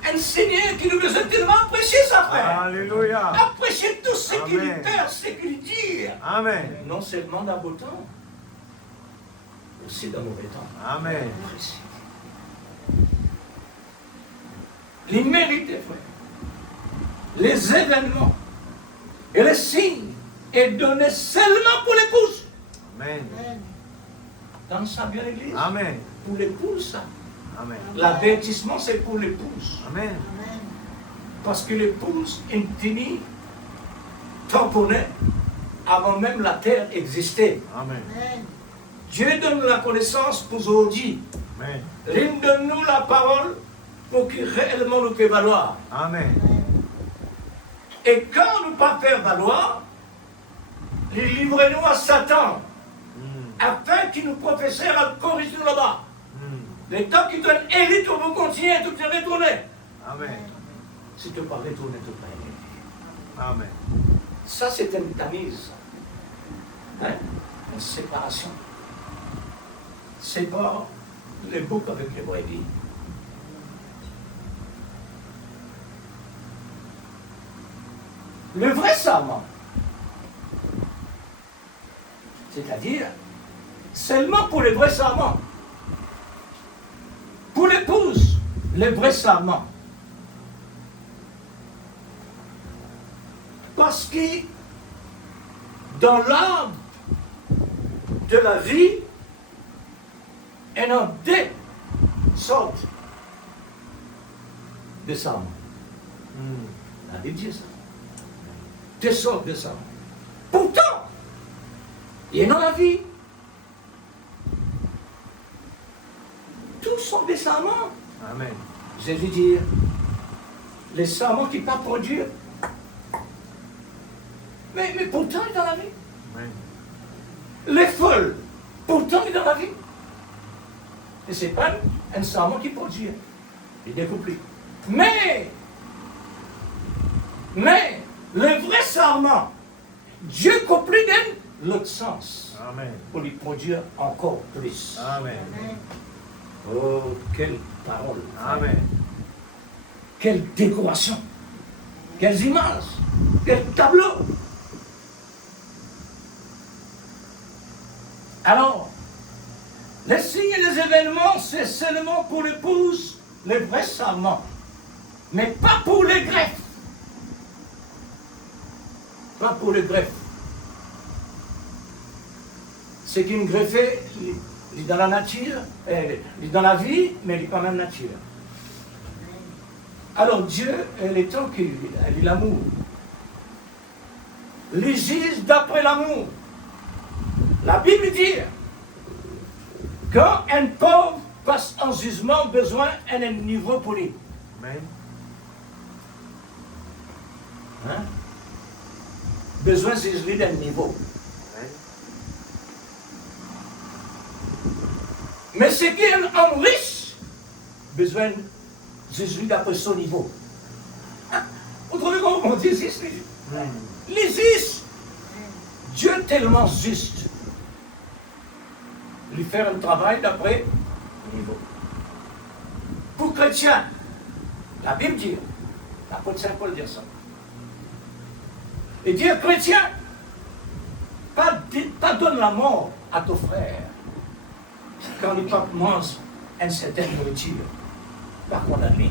Un Seigneur qui nous a tellement apprécié sa frère. Alléluia. Apprécier tout ce qu'il Amen. fait, ce qu'il dit. Amen. Non seulement dans beau temps, aussi dans mauvais temps. Amen. Apprécié. Les mérites, frères, les événements et les signes est donné seulement pour l'épouse. Amen. Dans sa bien église. Amen. Pour l'épouse, ça. Amen. L'avertissement, c'est pour l'épouse. Amen. Parce que l'épouse intimie, tamponnait, avant même la terre existait. Amen. Dieu donne la connaissance pour aujourd'hui. Amen. Il donne-nous la parole pour que réellement nous puissions valoir. Amen. Et quand nous ne pas faire valoir, livrez-nous à Satan, Mm. afin qu'il nous professeur à corriger là-bas. Mm. Le temps qu'il donne élite, on va continuer à tout retourner. Amen. Si tu pas retourner, tu pas aimer. Amen. Ça, c'est une tamise. Hein? Une séparation. Sépare les boucs avec les brebis. Le vrai serment, c'est-à-dire seulement pour les vrais serments, pour l'épouse, les vrais serments. Parce que dans l'arbre de la vie, il y a deux sortes de serments. Mm. La Bible dit ça. Deux sortes de serments. Pourtant, il y a dans la vie. Tous sont des serments. Amen. Jésus dit, les serments qui ne pas produire. Mais pourtant, il est dans la vie. Amen. Les folles, pourtant, il est dans la vie. Et ce n'est pas un serment qui produit. Il est découplé. Mais, le vrai serment, Dieu couplé dans l'autre sens. Amen. Pour lui produire encore plus. Amen. Oh, quelle parole. Amen. Quelle décoration. Quelles images. Quel tableau. Alors, les signes et les événements, c'est seulement pour l'épouse, les vrais serments. Mais pas pour les greffes. Pas pour les greffes. C'est qu'une greffée, il est dans la nature, il est dans la vie, mais il est pas même nature. Alors Dieu, il est tranquille, il est l'amour. Il juge d'après l'amour. La Bible dit, quand un pauvre passe en jugement, besoin d'un niveau pour lui. Amen. Hein? Besoin de juger d'un niveau. Amen. Mais ce qui est un riche, besoin de juger d'après son niveau. Hein? Vous trouvez comment on dit juste Mm. les justes, Dieu est tellement juste. Lui faire un travail d'après niveau. Pour chrétien, la Bible dit, l'apôtre Saint Paul dit ça. Et dire chrétien, pas donne la mort à ton frère quand il mange une certaine nourriture, pas condamné.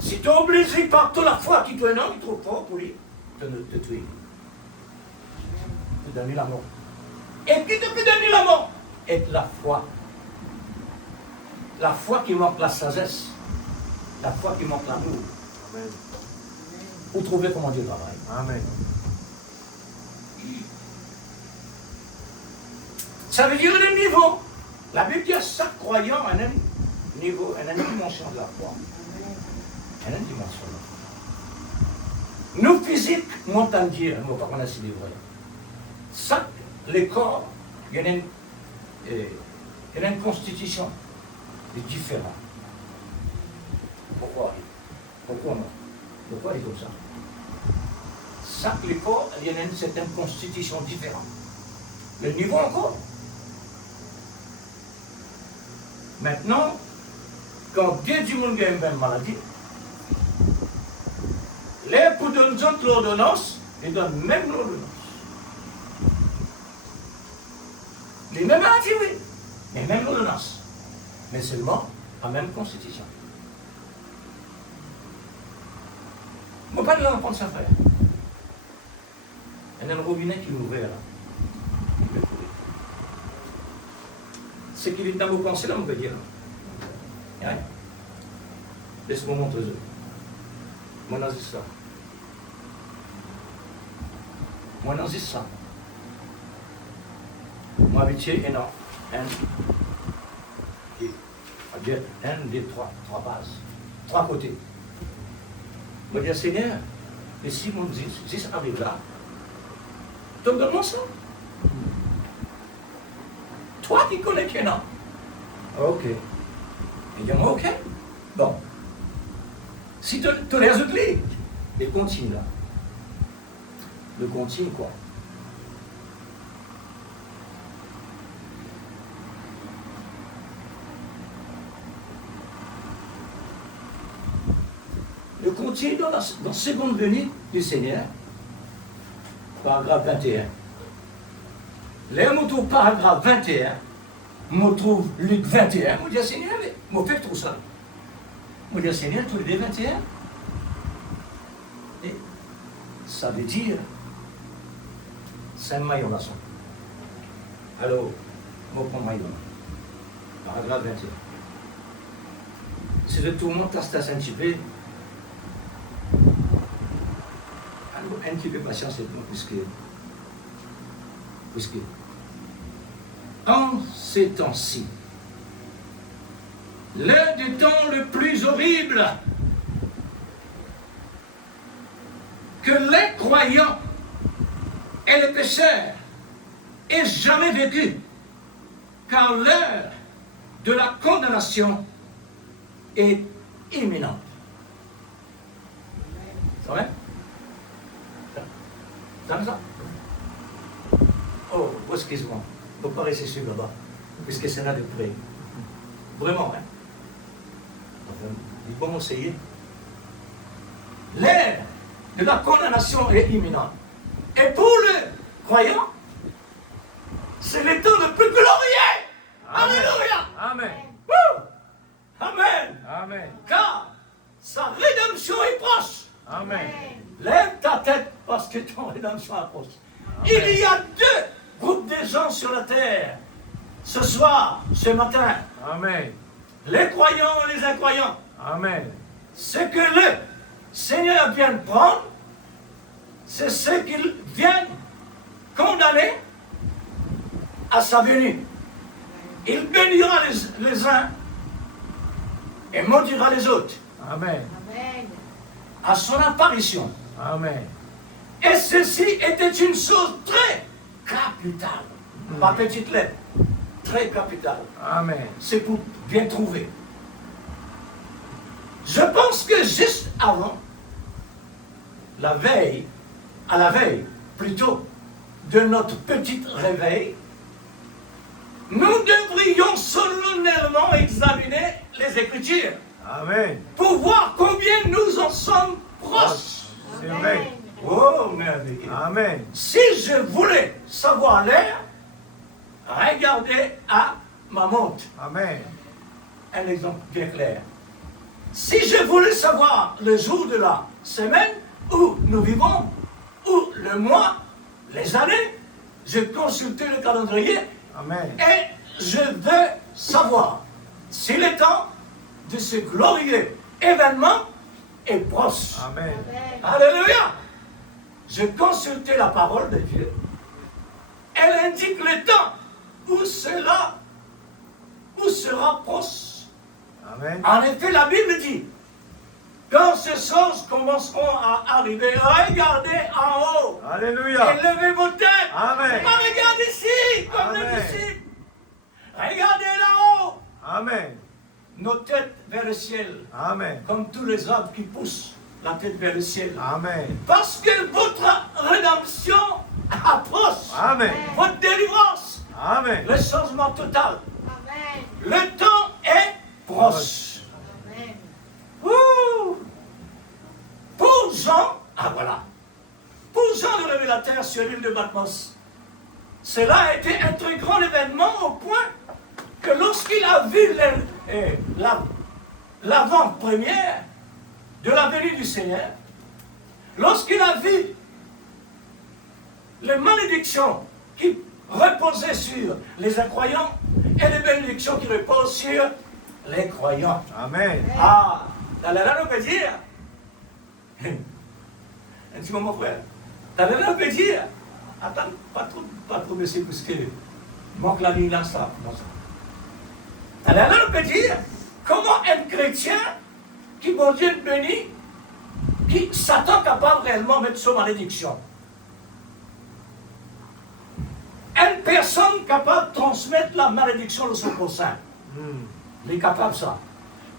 Si tu es obligé par toute la foi qui te donne, il est trop fort pour lui, de te tuer. De donner la mort. Et qui te peut donner la mort? Et la foi. La foi qui manque la sagesse. La foi qui manque l'amour. Amen. pour trouver comment Dieu travaille. Amen. Ça veut dire le niveau. La Bible dit à chaque croyant un niveau, une dimension de la foi. Une dimension de la foi. Nous, physiques, m'entendons dire, nous, pas qu'on a si livré. Chaque, les corps, il y a une constitution différente. Pourquoi? Pourquoi non? Pourquoi il est comme ça? Chaque les corps, il y a une certaine constitution différente. Le niveau encore. Maintenant, quand Dieu dit qu'il y a une maladie, les pour donner l'ordonnance, ils donnent même l'ordonnance. Les mêmes maladies, oui, mais même l'ordonnance. Mais seulement la même constitution. Je ne vais pas de l'entendre ça, frère. Il y a un robinet qui est ouvert là. Ce qui est dans vos pensées, là, on peut dire. Hein? Laisse-moi montrer ça. Moi, non, c'est ça. Moi, non, c'est ça. Moi, habitué, et non. Un, des trois bases. Trois côtés. Je vais dire, Seigneur, mais si mon si ça arrive là, donc donne-moi ça. Toi qui connais qu'il y en a. Ok. Et dit, ok. Bon. Si tu les autres les continue là. Le continue quoi? Le continue dans la seconde venue du Seigneur, paragraphe 21. Là, on trouve paragraphe 21, on trouve Luc 21, on dit Seigneur, on fait tout ça. On dit Seigneur, tous les 21. Et ça veut dire 5 maillons là. Alors, on prend maillon. Paragraphe 21. Si je tourmente la station un petit peu, alors un petit peu patience avec moi, puisque en ces temps-ci, l'un des temps le plus horrible que les croyants et les pécheurs aient jamais vécu, car l'heure de la condamnation est imminente. Ça va? Ça? Oh, excuse-moi. Il ne faut pas rester sur là-bas, puisque c'est là de près. Vraiment, hein? Enfin, il faut m'essayer. L'ère de la condamnation est imminente. Et pour le croyant, c'est le temps le plus glorieux. Alléluia! Amen. Amen. Amen. Car sa rédemption est proche. Amen. Lève ta tête parce que ton rédemption approche. Il y a deux groupes de gens sur la terre. Ce soir, ce matin. Amen. Les croyants et les incroyants. Amen. Ce que le Seigneur vient de prendre, c'est ce qu'il vient condamner à sa venue. Il bénira les uns et maudira les autres. Amen. À son apparition. Amen. Et ceci était une chose très capitale. Pas petite lettre. Très capitale. Amen. C'est pour bien trouver. Je pense que juste avant, à la veille plutôt, de notre petit réveil, nous devrions solennellement examiner les Écritures Amen. pour voir combien nous en sommes proches. C'est vrai. Oh, merveilleux. Amen. Si je voulais savoir l'heure, regardez à ma montre. Amen. Un exemple bien clair. Si je voulais savoir le jour de la semaine où nous vivons, ou le mois, les années, je consultais le calendrier. Amen. Et je veux savoir s'il est temps de ce glorieux événement est proche. Amen. Alléluia. Je consultais la parole de Dieu. Elle indique le temps où sera proche. Amen. En effet, la Bible dit, quand ces choses commenceront à arriver, regardez en haut. Alléluia. Et levez vos têtes. Amen. Regardez ici, comme Amen. les disciples. Regardez là-haut. Amen. Nos têtes vers le ciel. Amen. Comme tous les arbres qui poussent la tête vers le ciel. Amen. Parce que votre rédemption approche. Amen. Votre délivrance. Amen. Le changement total. Le temps est proche. Ouh. Pour Jean, voilà. Pour Jean le révélateur sur l'île de Patmos, cela a été un très grand événement au point que lorsqu'il a vu l'avant-première de la venue du Seigneur, lorsqu'il a vu les malédictions qui reposaient sur les incroyants et les bénédictions qui reposent sur les croyants. Amen. Ah, la peut dire, un petit moment frère, la peut dire, attends, pas trop monsieur, parce que manque la ligne là, ça. La peut dire, comment un chrétien qui, bon Dieu béni, qui Satan capable réellement de mettre sous malédiction. Une personne capable de transmettre la malédiction de son prochain. Il est capable de ça.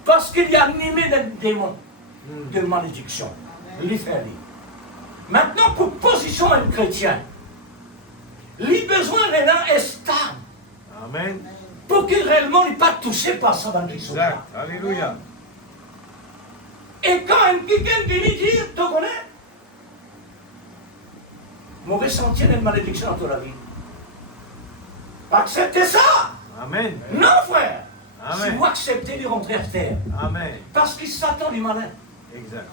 Parce qu'il y a animé des démons de malédiction. Il fait. Maintenant, pour position un chrétien, il a besoin d'un est stable. Amen. Pour qu'il réellement n'est pas touché par sa malédiction. Exact. Alléluia. Et quand quelqu'un vient dire, tu connais, mauvais sentir une malédiction dans ta vie. Acceptez ça. Amen. Non, frère. Amen. Si vous acceptez de rentrer à terre. Amen. Parce qu'il s'attend du malin. Exact.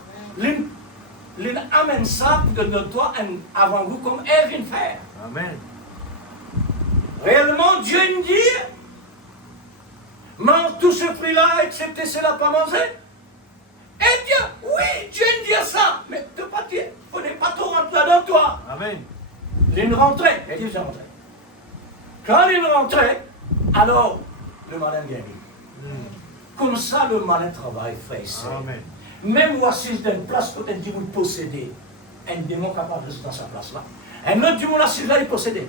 Il amène ça de toi avant vous comme Ève vient faire. Amen. Réellement, Dieu nous dit, mange tout ce fruit-là, excepté cela pas manger. Et Dieu, oui, Dieu nous dit ça. Mais il ne faut pas trop rentrer là-dedans, toi. Amen. Il rentrait, et Dieu rentrait. Quand il rentrait, alors le malin vient. Comme ça, le malin travaille, frère et sœur. Amen. Même voici d'une place peut être dit vous possédez un démon capable de rester dans sa place là. Un autre démon assis là, il possédait.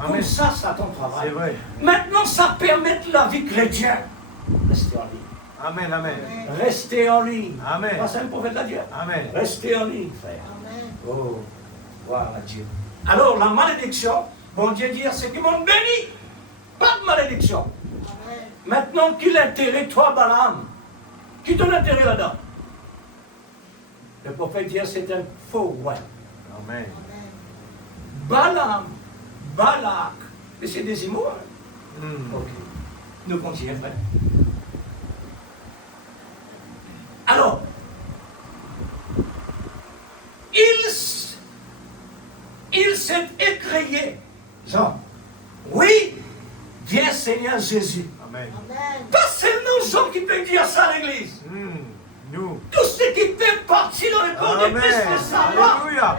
Comme Amen. ça, Satan travaille. C'est vrai. Maintenant, ça permet la vie chrétienne. Restez en ligne. Amen. Amen. Restez en ligne. Amen. Pas un prophète de Dieu. Amen. Restez en ligne, frère. Oh, voilà Dieu. Alors, la malédiction, bon Dieu dit, c'est qu'ils m'ont béni. Pas de malédiction. Maintenant, qu'il intérêt, toi, Balaam, qui ton intérêt là-dedans? Le prophète dit, c'est un faux roi. Amen. Balaam, Balak, et c'est des mots. Hein? Ok. Nous continuons, frère. Alors, il s'est écrié, Jean, oui, viens Seigneur Jésus. Amen. Pas seulement Jean qui peut dire ça à l'église. Nous. Tout ce qui fait partie dans le corps de Amen. Christ le savoir. Alléluia.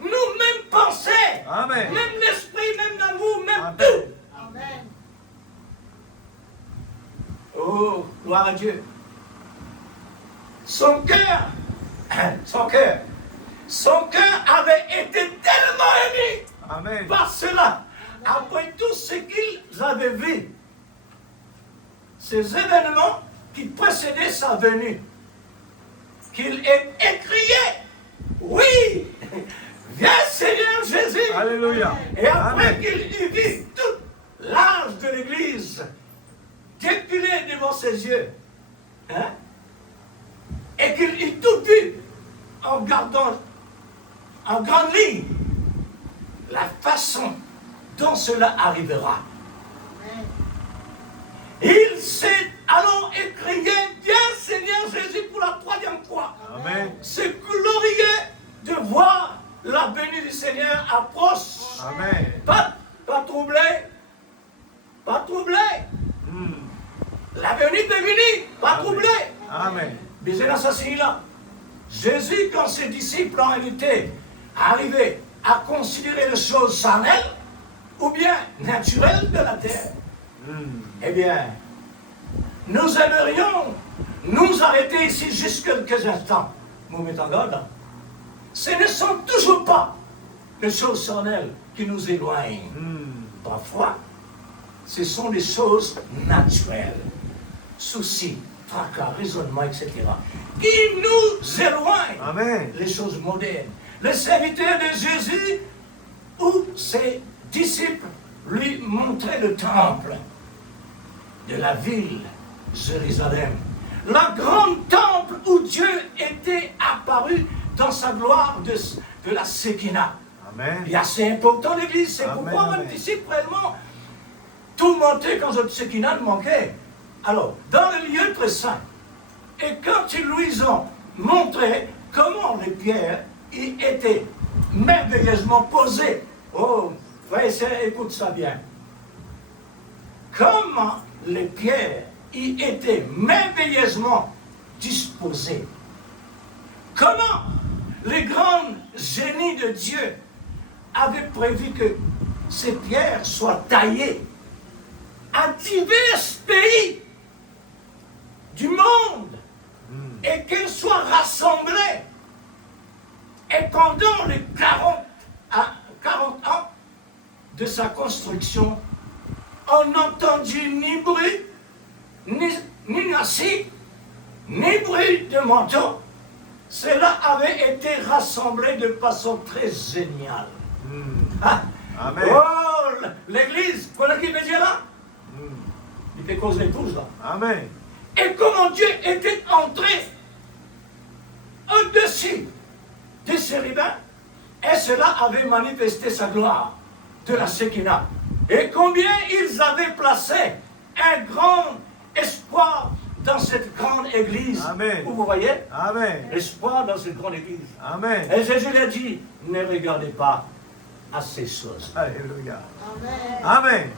Nous-mêmes pensées, Amen. même l'esprit, même l'amour, même Amen. tout. Oh, gloire à Dieu. Son cœur avait été tellement ému Amen. par cela, après tout ce qu'ils avaient vu, ces événements qui précédaient sa venue, qu'il ait écrié, oui, viens Seigneur Jésus. Alléluia. Et après Amen. qu'il eut vu toute l'âge de l'Église défiler devant ses yeux, hein, et qu'il eut tout vu en gardant en grande ligne la façon dont cela arrivera. Il s'est alors écrié, viens Seigneur Jésus pour la 3e fois. Amen. C'est glorieux de voir la venue du Seigneur approche. Amen. Pas troublé. Pas troublé. La venue de venue, pas troublé. Amen. Mais c'est l'assassin là. Jésus, quand ses disciples ont été arrivés à considérer les choses charnelles ou bien naturelles de la terre, eh bien, nous aimerions nous arrêter ici juste quelques instants. Vous mettez en garde. Ce ne sont toujours pas les choses charnelles qui nous éloignent. Parfois, ce sont des choses naturelles. Soucis, tracas, raisonnements, etc. qui nous éloignent. Amen. Les choses modernes. Les serviteurs de Jésus, où ses disciples lui montraient le temple de la ville Jérusalem. La grande temple où Dieu était apparu dans sa gloire de la Séquina. Amen. Et assez important l'église, c'est Amen, pourquoi amen. mon disciple réellement tout montait quand cette Séquina manquait. Alors, dans le lieu très saint, et quand ils lui ont montré comment les pierres y étaient merveilleusement posées. Oh, frère et sœur, écoute ça bien. Comment les pierres y étaient merveilleusement disposées. Comment les grands génies de Dieu avaient prévu que ces pierres soient taillées à divers pays du monde et qu'elles soient rassemblées. Et pendant les 40 ans de sa construction, on n'entendit ni bruit, ni nassi, ni bruit de manteau. Cela avait été rassemblé de façon très géniale. Ah. Amen. Oh, l'église, voilà qui veut dire là? Il fait cause les tous là. Amen. Et comment Dieu était entré au-dessus des chérubins, et cela avait manifesté sa gloire de la Séquina. Et combien ils avaient placé un grand espoir dans cette grande église. Amen. Vous voyez? Amen. Espoir dans cette grande église. Amen. Et Jésus lui a dit, ne regardez pas à ces choses. Alléluia. Amen. Amen.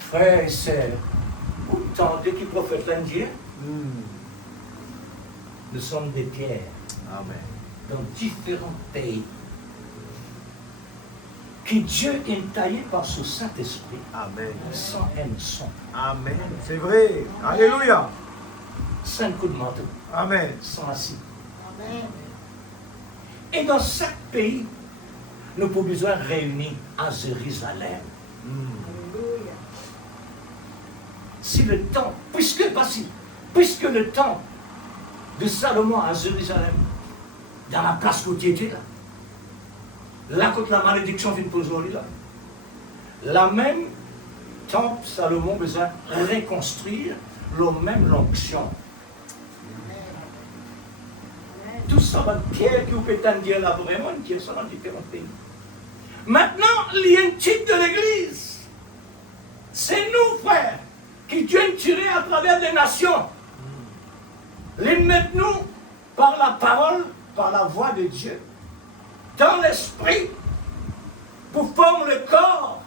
Frères et sœurs, autant de qui prophètent l'Indien, nous sommes des pierres Amen. dans différents pays que Dieu a taillé par son Saint-Esprit Amen. sans hameçon, Amen. C'est vrai. Alléluia. sans coup de marteau, Amen. sans assis. Amen. Et dans chaque pays, nous pouvons besoin réunis à Jérusalem. Alléluia. Si le temps, puisque le temps de Salomon à Jérusalem, dans la place où tu étais là quand la malédiction vient poser là, la même temple Salomon besoin reconstruire la même l'onction. Tout ça va pierre qui vous peut dire là vraiment, qui sont dans différents pays. Maintenant, il y a un type de l'église. C'est nous, frères, qui Dieu a tiré à travers des nations. Les mettons par la parole, par la voix de Dieu, dans l'esprit, pour former le corps,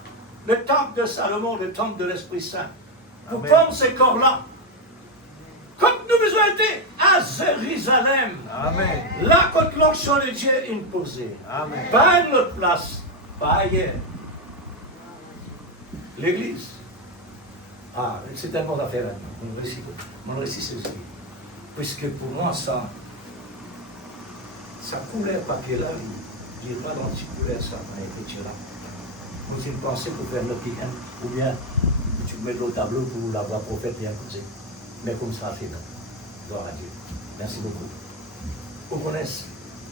le temple de Salomon, le temple de l'Esprit Saint. Pour Amen. former ces corps-là. Comme nous besoin été à Jérusalem. Amen. Là, quand l'onction de Dieu est imposée. Amen. Pas à une autre place, pas ailleurs. L'église. Ah, c'est un bon affaire. Mon récit, c'est celui. Puisque pour moi, ça couleur papier là, il n'est pas dans le couleur, ça, mais écriture là. Vous une pensée pour faire le piquant, ou bien tu mets le tableau pour la voix prophète bien posée. Mais comme ça, fait là. Gloire à Dieu. Merci beaucoup. Vous connaissez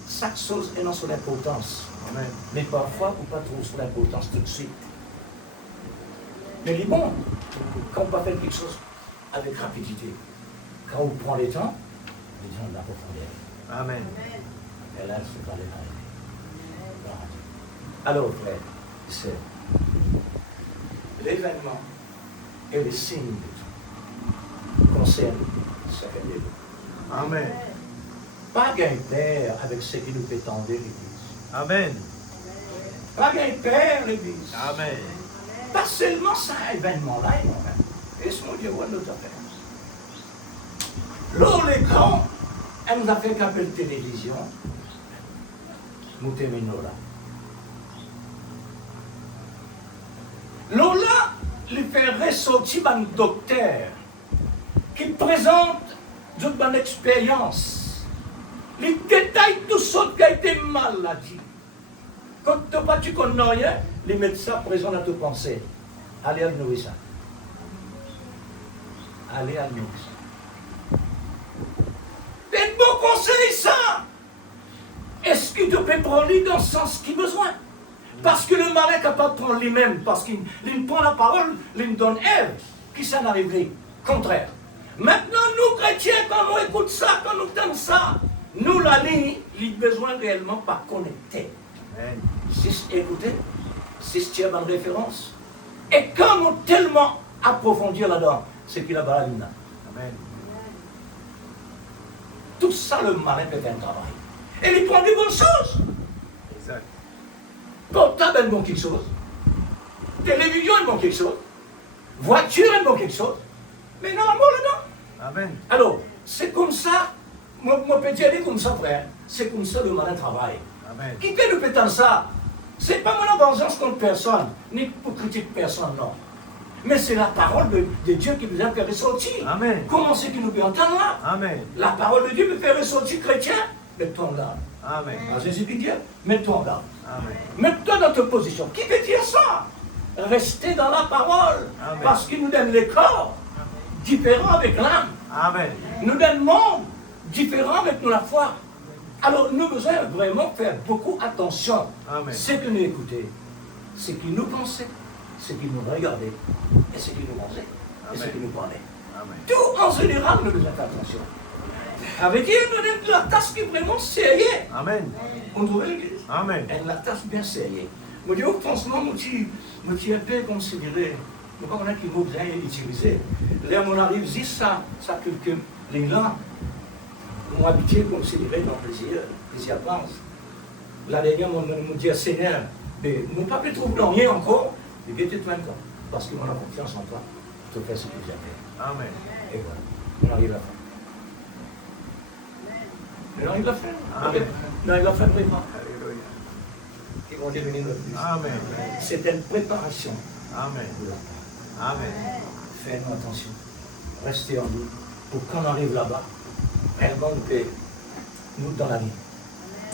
chaque chose est dans son importance. Amen. Mais parfois, on ne pas trop sur l'importance tout de suite. Mais il est bon quand on va faire quelque chose avec rapidité. Quand on prend le temps, les gens de la profondeur. Amen. Et là, c'est pas les mains. Alors, frère, c'est l'événement et les signes de tout concernent chacun de nous. Amen. Pas gain père avec ce qui nous fait tendre l'Église. Amen. Pas gain père l'Église. Amen. Pas seulement ça, événement-là, et ce mon Dieu, ouais, notre affaire. Là, l'écran, elle nous a fait qu'appeler télévision. Nous terminons là. Là, il fait ressortir un docteur qui présente une bonne expérience. Les détails tout ce qui a été maladie. Quand tu connais rien, les médecins présents à te penser. Allez à nourrir ça. Allez à nourrir ça. C'est un bon conseil ça. Est-ce que tu peux prendre dans le sens qu'il a besoin? Parce que le malin est capable de prendre lui-même, parce qu'il prend la parole, il donne Ève, qui s'en arriverait. Contraire. Maintenant, nous chrétiens, quand on écoute ça, quand nous entendons ça, nous, la ligne, il a besoin réellement pas connecter. Amen. Si écoutez, si tu as une référence, et quand nous tellement approfondir là-dedans, c'est qu'il a pas la ligne là. Amen. Tout ça, le malin peut faire un travail. Et il prend des bonnes choses. Exact. Portable, elle bon quelque chose. Télévision, elle bon quelque chose. Voiture, elle bon quelque chose. Mais non, moi, là-dedans. Amen. Alors, c'est comme ça, mon petit dit comme ça, frère, c'est comme ça le malin travaille. Amen. Qui peut nous péter ça? C'est pas mon vengeance contre personne, ni pour critiquer personne, non. Mais c'est la parole de Dieu qui nous a fait ressortir. Amen. Comment c'est qu'il nous peut entendre là? Amen. La parole de Dieu me fait ressortir chrétien. Mets-toi en garde. Amen. Alors Jésus qui dit, mets-toi en garde. Amen. Mets-toi dans ta position. Qui veut dire ça? Restez dans la parole. Amen. Parce qu'il nous donne les corps différents avec l'âme. Amen. Nous donne le monde différent avec nous la foi. Alors nous devons vraiment faire beaucoup attention. Amen. Ce que nous écoutons, ce qui nous pensait, ce qui nous regardait, et ce qui nous mangeait, et ce Amen. qui nous parlait. Amen. Tout en général, nous devons faire attention. Avec Dieu, nous avons la tasse qui est vraiment sérieuse. Amen. On trouve l'église. Amen. Elle la tasse bien sérieuse. Je dis, franchement, je suis un peu considéré. Je ne sais pas qui mot bien utilisé. Là, on arrive ici, ça quelques lignes là. Mon habitué considéré dans plusieurs places. La dernière, on dit, Seigneur, mais mon papa ne trouve rien encore, mais viens te même temps. Parce qu'on a confiance en toi. Tu fais ce que j'ai fait. Amen. Et voilà, on arrive à la fin. On arrive à la fin. Amen. On arrive à la fin vraiment. Alléluia. Ils vont devenir notre plus. Amen. C'est une préparation. Amen. de la part. Amen. Faites-nous attention. Restez en nous. Pour quand on arrive là-bas, réellement nous peut nous dans la vie.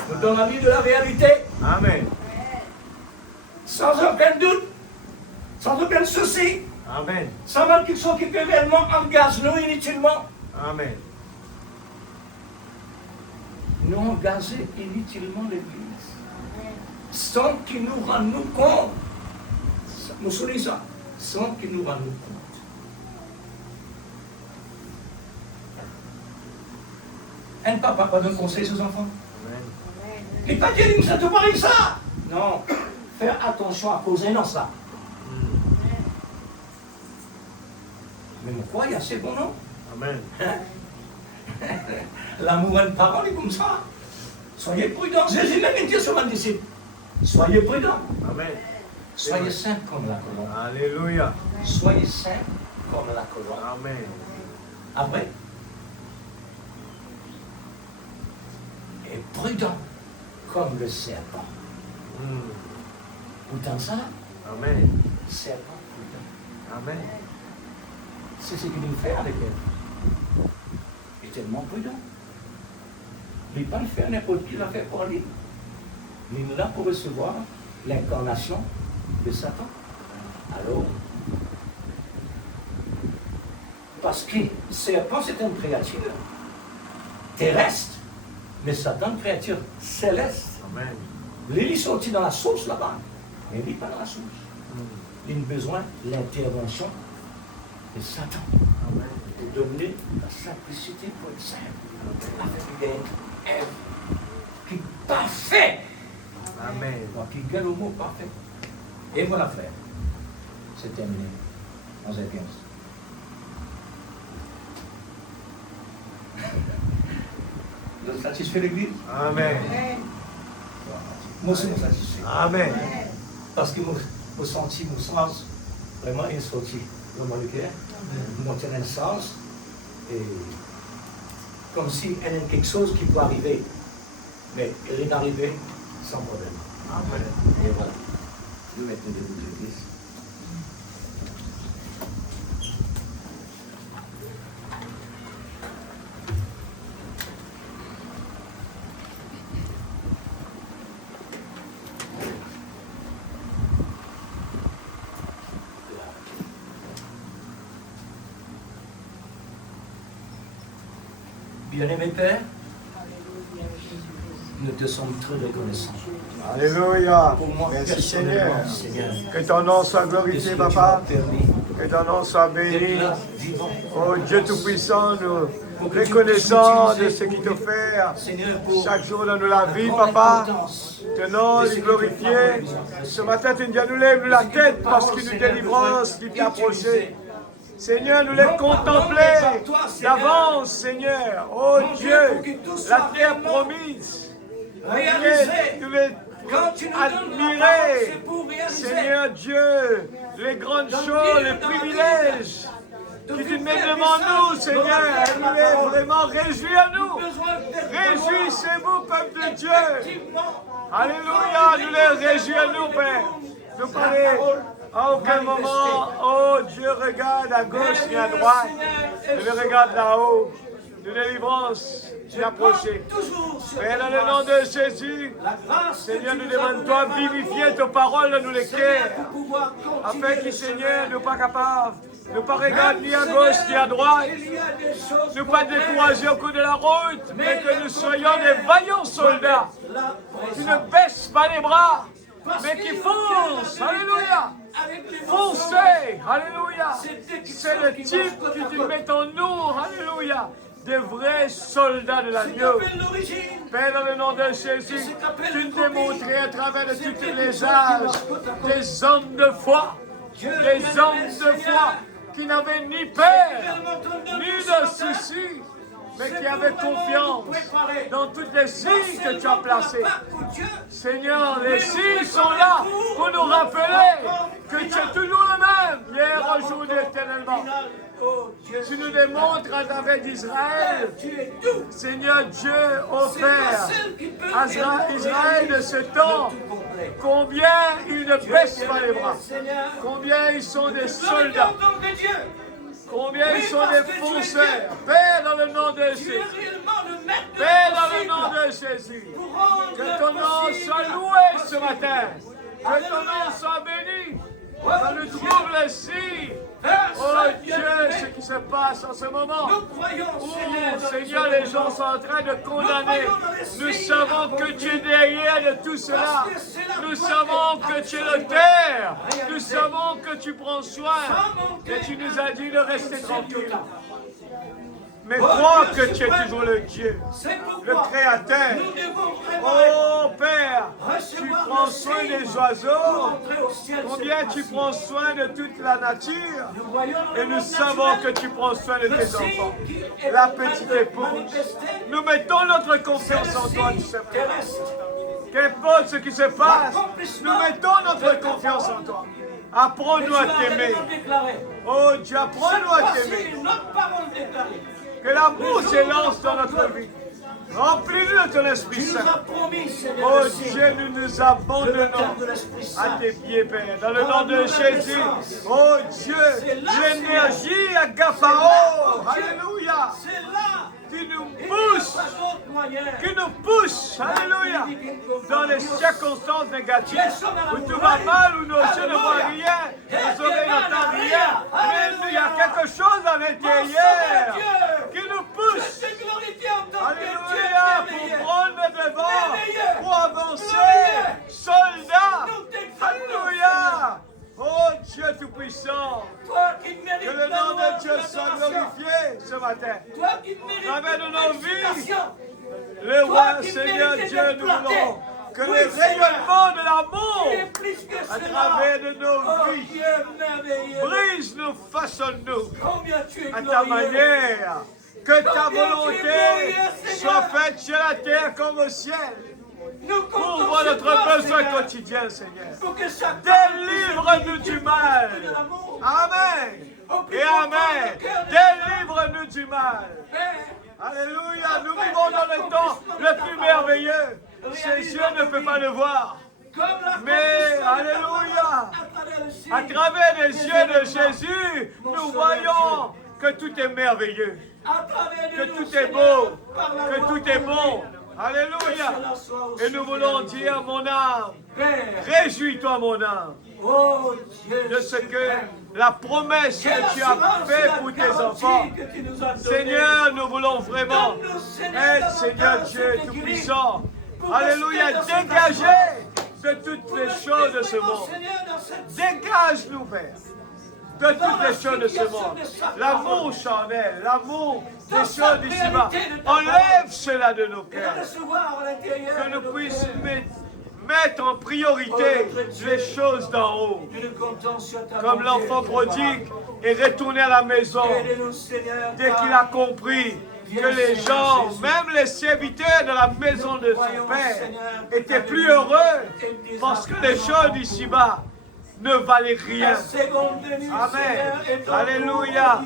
Nous dans la vie de la réalité. Amen. Sans aucun doute. Sans aucun souci. Amen. Sans même quelque chose qui peut réellement engager nous inutilement. Amen. Nous engager inutilement l'Église. Sans qu'il nous rende nous compte. Nous soulignons ça. Sans qu'il nous rende nous compte. Un papa pas donne conseil aux enfants. Amen. Et pas dire que ça te parie ça. Non. Faire attention à causer non ça. Mais pourquoi il y a ces bons noms? Amen. L'amour et une parole est comme ça. Soyez prudents. Jésus même dit sur un disciple. Soyez prudents. Amen. Soyez saints comme la colombe. Alléluia. Soyez saints comme la colombe. Amen. Après. Et prudents comme le serpent. Vous entendez ça? Amen. Serpent prudent. Amen. C'est ce qu'il nous fait avec elle. Il est tellement prudent. Il ne peut pas le faire n'importe qui l'a fait pour lui. Il est là pour recevoir l'incarnation de Satan. Alors, parce que serpent, c'est une créature terrestre, mais Satan, une créature céleste. Amen. Il est sorti dans la source là-bas, mais il n'est pas dans la source. Il a besoin de l'intervention de Satan Amen. pour donner la simplicité pour être simple, avec des Ève qui est parfait. Amen. Donc, qui gagne le mot parfait. Et voilà, frère. C'est terminé. 11 et 15. Vous êtes satisfait, l'Église? Amen. Moi aussi, je suis satisfait. Amen. Parce que mon senti, mon sens, vraiment, est sorti dans mon cœur. Mon un sens. Et comme s'il y a quelque chose qui peut arriver. Mais il est arrivé sans problème. Amen. Et voilà. Nous mettons debout de l'église. Bien-aimé Père, nous te sommes très reconnaissants. Alléluia. Pour moi, Merci personnellement, Seigneur. Seigneur, Que ton nom soit de ce glorifié, que Papa. tu m'as permis Que ton nom soit béni. d'être là, vivant. Oh Dieu Tout-Puissant, nous Pour que tu reconnaissons puisses de utiliser ce qu'il te fait Seigneur, pour chaque jour dans la vie, grande Papa. importance Ton nom de est ce que glorifié. ta parole nous a Ce matin, tu nous lèves la tête parce qu'une délivrance qui t'est approchée. Seigneur, nous les contempler d'avance, Seigneur. Oh Dieu, la terre promise. réaliser. Nous les Quand tu nous donnes la parole, admirer. c'est pour réaliser. Seigneur Dieu, les grandes choses, les privilèges que tu mets devant nous, Seigneur, nous les vraiment réjouis à nous. Réjouissez-vous, peuple de Dieu. Alléluia, nous les réjouis à nous, Père. Nous parler à aucun moment, oh Dieu, regarde à gauche et à droite. Et nous regarde là-haut. Nous délivrance approcher. Père, dans le nom de Jésus, Seigneur, nous demandons toi vivifier tes paroles dans nous les cœurs, afin que, Seigneur, nous pas capables, nous pas regarder ni à gauche ni à droite, nous pas décourager au cours de la route, mais que nous soyons des vaillants soldats qui ne baissent pas les bras, mais qui foncent. Alléluia. Foncez. Alléluia. C'est le type que tu mets en nous. Alléluia. Des vrais soldats de l'agneau. Père, dans le nom de Jésus, tu nous démontré à travers de tous les âges des hommes de foi, des hommes de foi qui n'avaient ni peur, ni de soucis, mais qui avaient confiance dans toutes les signes que tu as placées. Seigneur, les signes sont là pour nous rappeler que tu es toujours le même, hier, aujourd'hui, éternellement. Tu nous démontres à travers d'Israël, Seigneur Dieu, ô Père, à Israël de ce temps, combien ils ne baissent pas les bras, combien ils sont des soldats, combien ils sont des fonceurs. Père, dans le nom de Jésus, Père, dans le nom de Jésus, que ton nom soit loué ce matin, que ton nom soit béni. Ça nous trouve le signe. Oh Dieu, ce qui se passe en ce moment. Oh Seigneur, les gens sont en train de condamner. Nous savons que tu es derrière de tout cela. Nous savons que tu es le terre. Nous savons que tu prends soin. Et tu nous as dit de rester tranquille. Mais crois que tu es toujours le Dieu, le Créateur. Oh Père, tu prends soin des oiseaux. Combien tu prends soin de toute la nature. Et nous savons que tu prends soin de tes enfants. La petite épouse. Nous mettons notre confiance en toi, tout simplement. Qu'importe ce qui se passe, nous mettons notre confiance en toi. Apprends-nous à t'aimer. Oh Dieu, apprends-nous à t'aimer. Que l'amour s'élance dans notre vie. Remplis-nous de ton Esprit Saint. Oh Dieu, nous nous abandonnons à tes pieds, Père. Dans le nom de Jésus. Oh Dieu, l'énergie à Gapao. Alléluia. Qui nous pousse, alléluia, dans les circonstances négatives, où tout va mal, où nos yeux ne voient rien, nos oreilles n'entendent rien, mais il y a quelque chose à l'intérieur qui nous pousse, alléluia, pour prendre le devant, pour avancer, soldats, alléluia. Oh Dieu Tout-Puissant, que le nom de Dieu soit glorifié ce matin. Travers de nos vies, le roi Seigneur Dieu, nous voulons que le rayonnement de l'amour à travers de nos vies brise-nous, façonne-nous à ta manière. Que ta volonté soit faite sur la terre comme au ciel. Couvre notre besoin quotidien, Seigneur. Délivre-nous du mal. Amen. Et Amen. Délivre-nous du mal. Alléluia, nous vivons dans le temps le plus merveilleux. Ses yeux ne peuvent pas le voir. Mais, alléluia, à travers les yeux de Jésus, nous voyons que tout est merveilleux, que tout est beau, que tout est bon. Alléluia. Et nous voulons dire, mon âme, réjouis-toi, mon âme, de ce que la promesse que tu as faite pour tes enfants. Seigneur, nous voulons vraiment être, Seigneur Dieu Tout-Puissant. Alléluia, dégagez de toutes les choses de ce monde. Dégage-nous, Père, de toutes les choses de ce monde. L'amour charnel, l'amour des choses d'ici-bas. Enlève cela de nos cœurs. Que nous puissions mettre en priorité les choses d'en haut. Comme l'enfant prodigue est retourné à la maison dès qu'il a compris que les gens, même les serviteurs de la maison de son père, étaient plus heureux parce que les choses d'ici-bas ne valaient rien. Amen. Alléluia.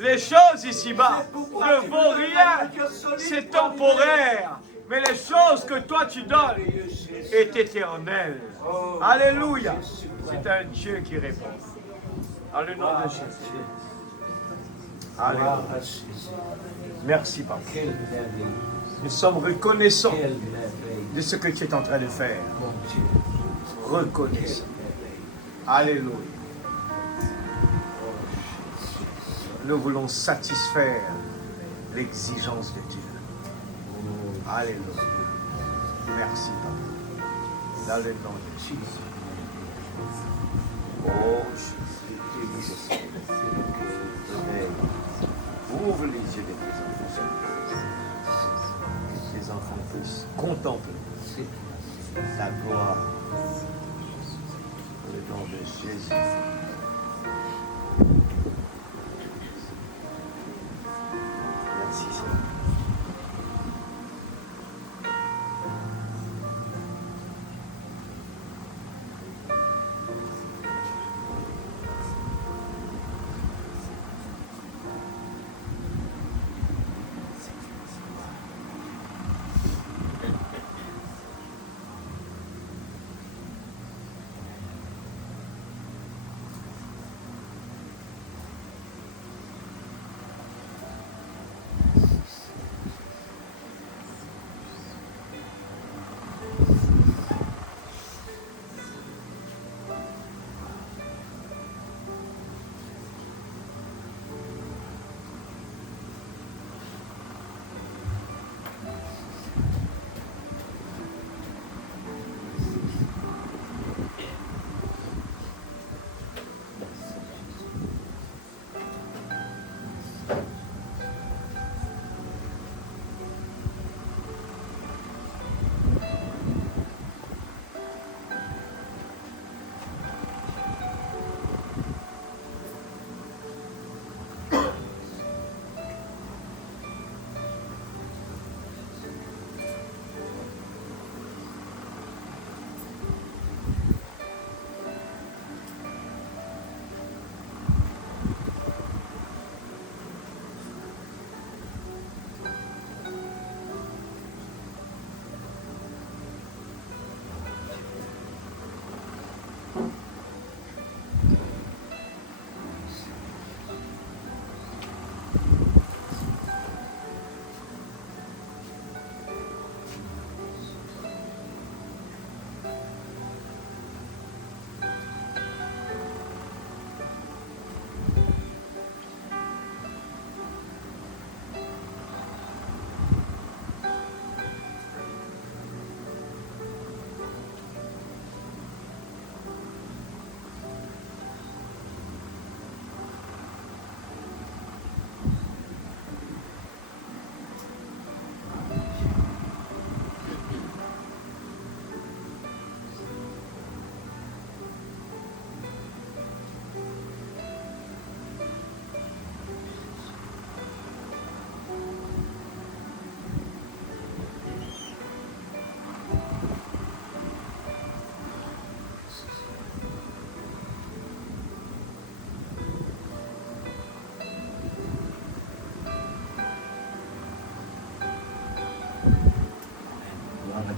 Les choses ici-bas ne vaut rien. C'est temporaire. Mais les choses que toi tu donnes est éternelle. Alléluia. C'est un Dieu qui répond. Dans le nom de Jésus. Alléluia. Merci, Papa. Nous sommes reconnaissants de ce que tu es en train de faire. Reconnaissants. Alléluia. Nous voulons satisfaire l'exigence de Dieu. Alléluia. Merci, Papa. Dans le nom de Jésus. Oh, Jésus. Ouvre les yeux de tes enfants. Que tes enfants puissent contempler la gloire. Dans le nom de Jésus. Merci, Seigneur.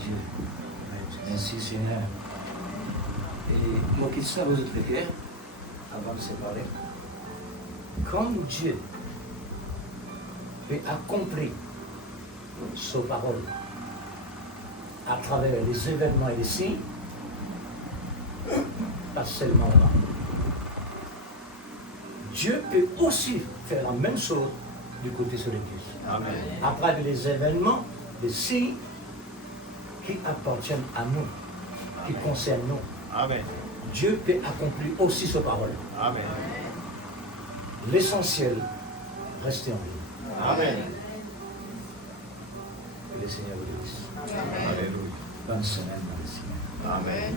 Dieu. Merci Seigneur. Et moi qui ça vous êtes clair avant de se parler. Quand Dieu a accompli sa parole à travers les événements et les signes, pas seulement là. Dieu peut aussi faire la même chose du côté sur l'Église. Amen. À travers les événements, les signes qui appartiennent à nous, qui concernent nous. Amen. Dieu peut accomplir aussi sa parole. Amen. L'essentiel, rester en vie. Amen. Que le Seigneur vous bénisse. Alléluia. Bonne semaine dans le Seigneur. Amen.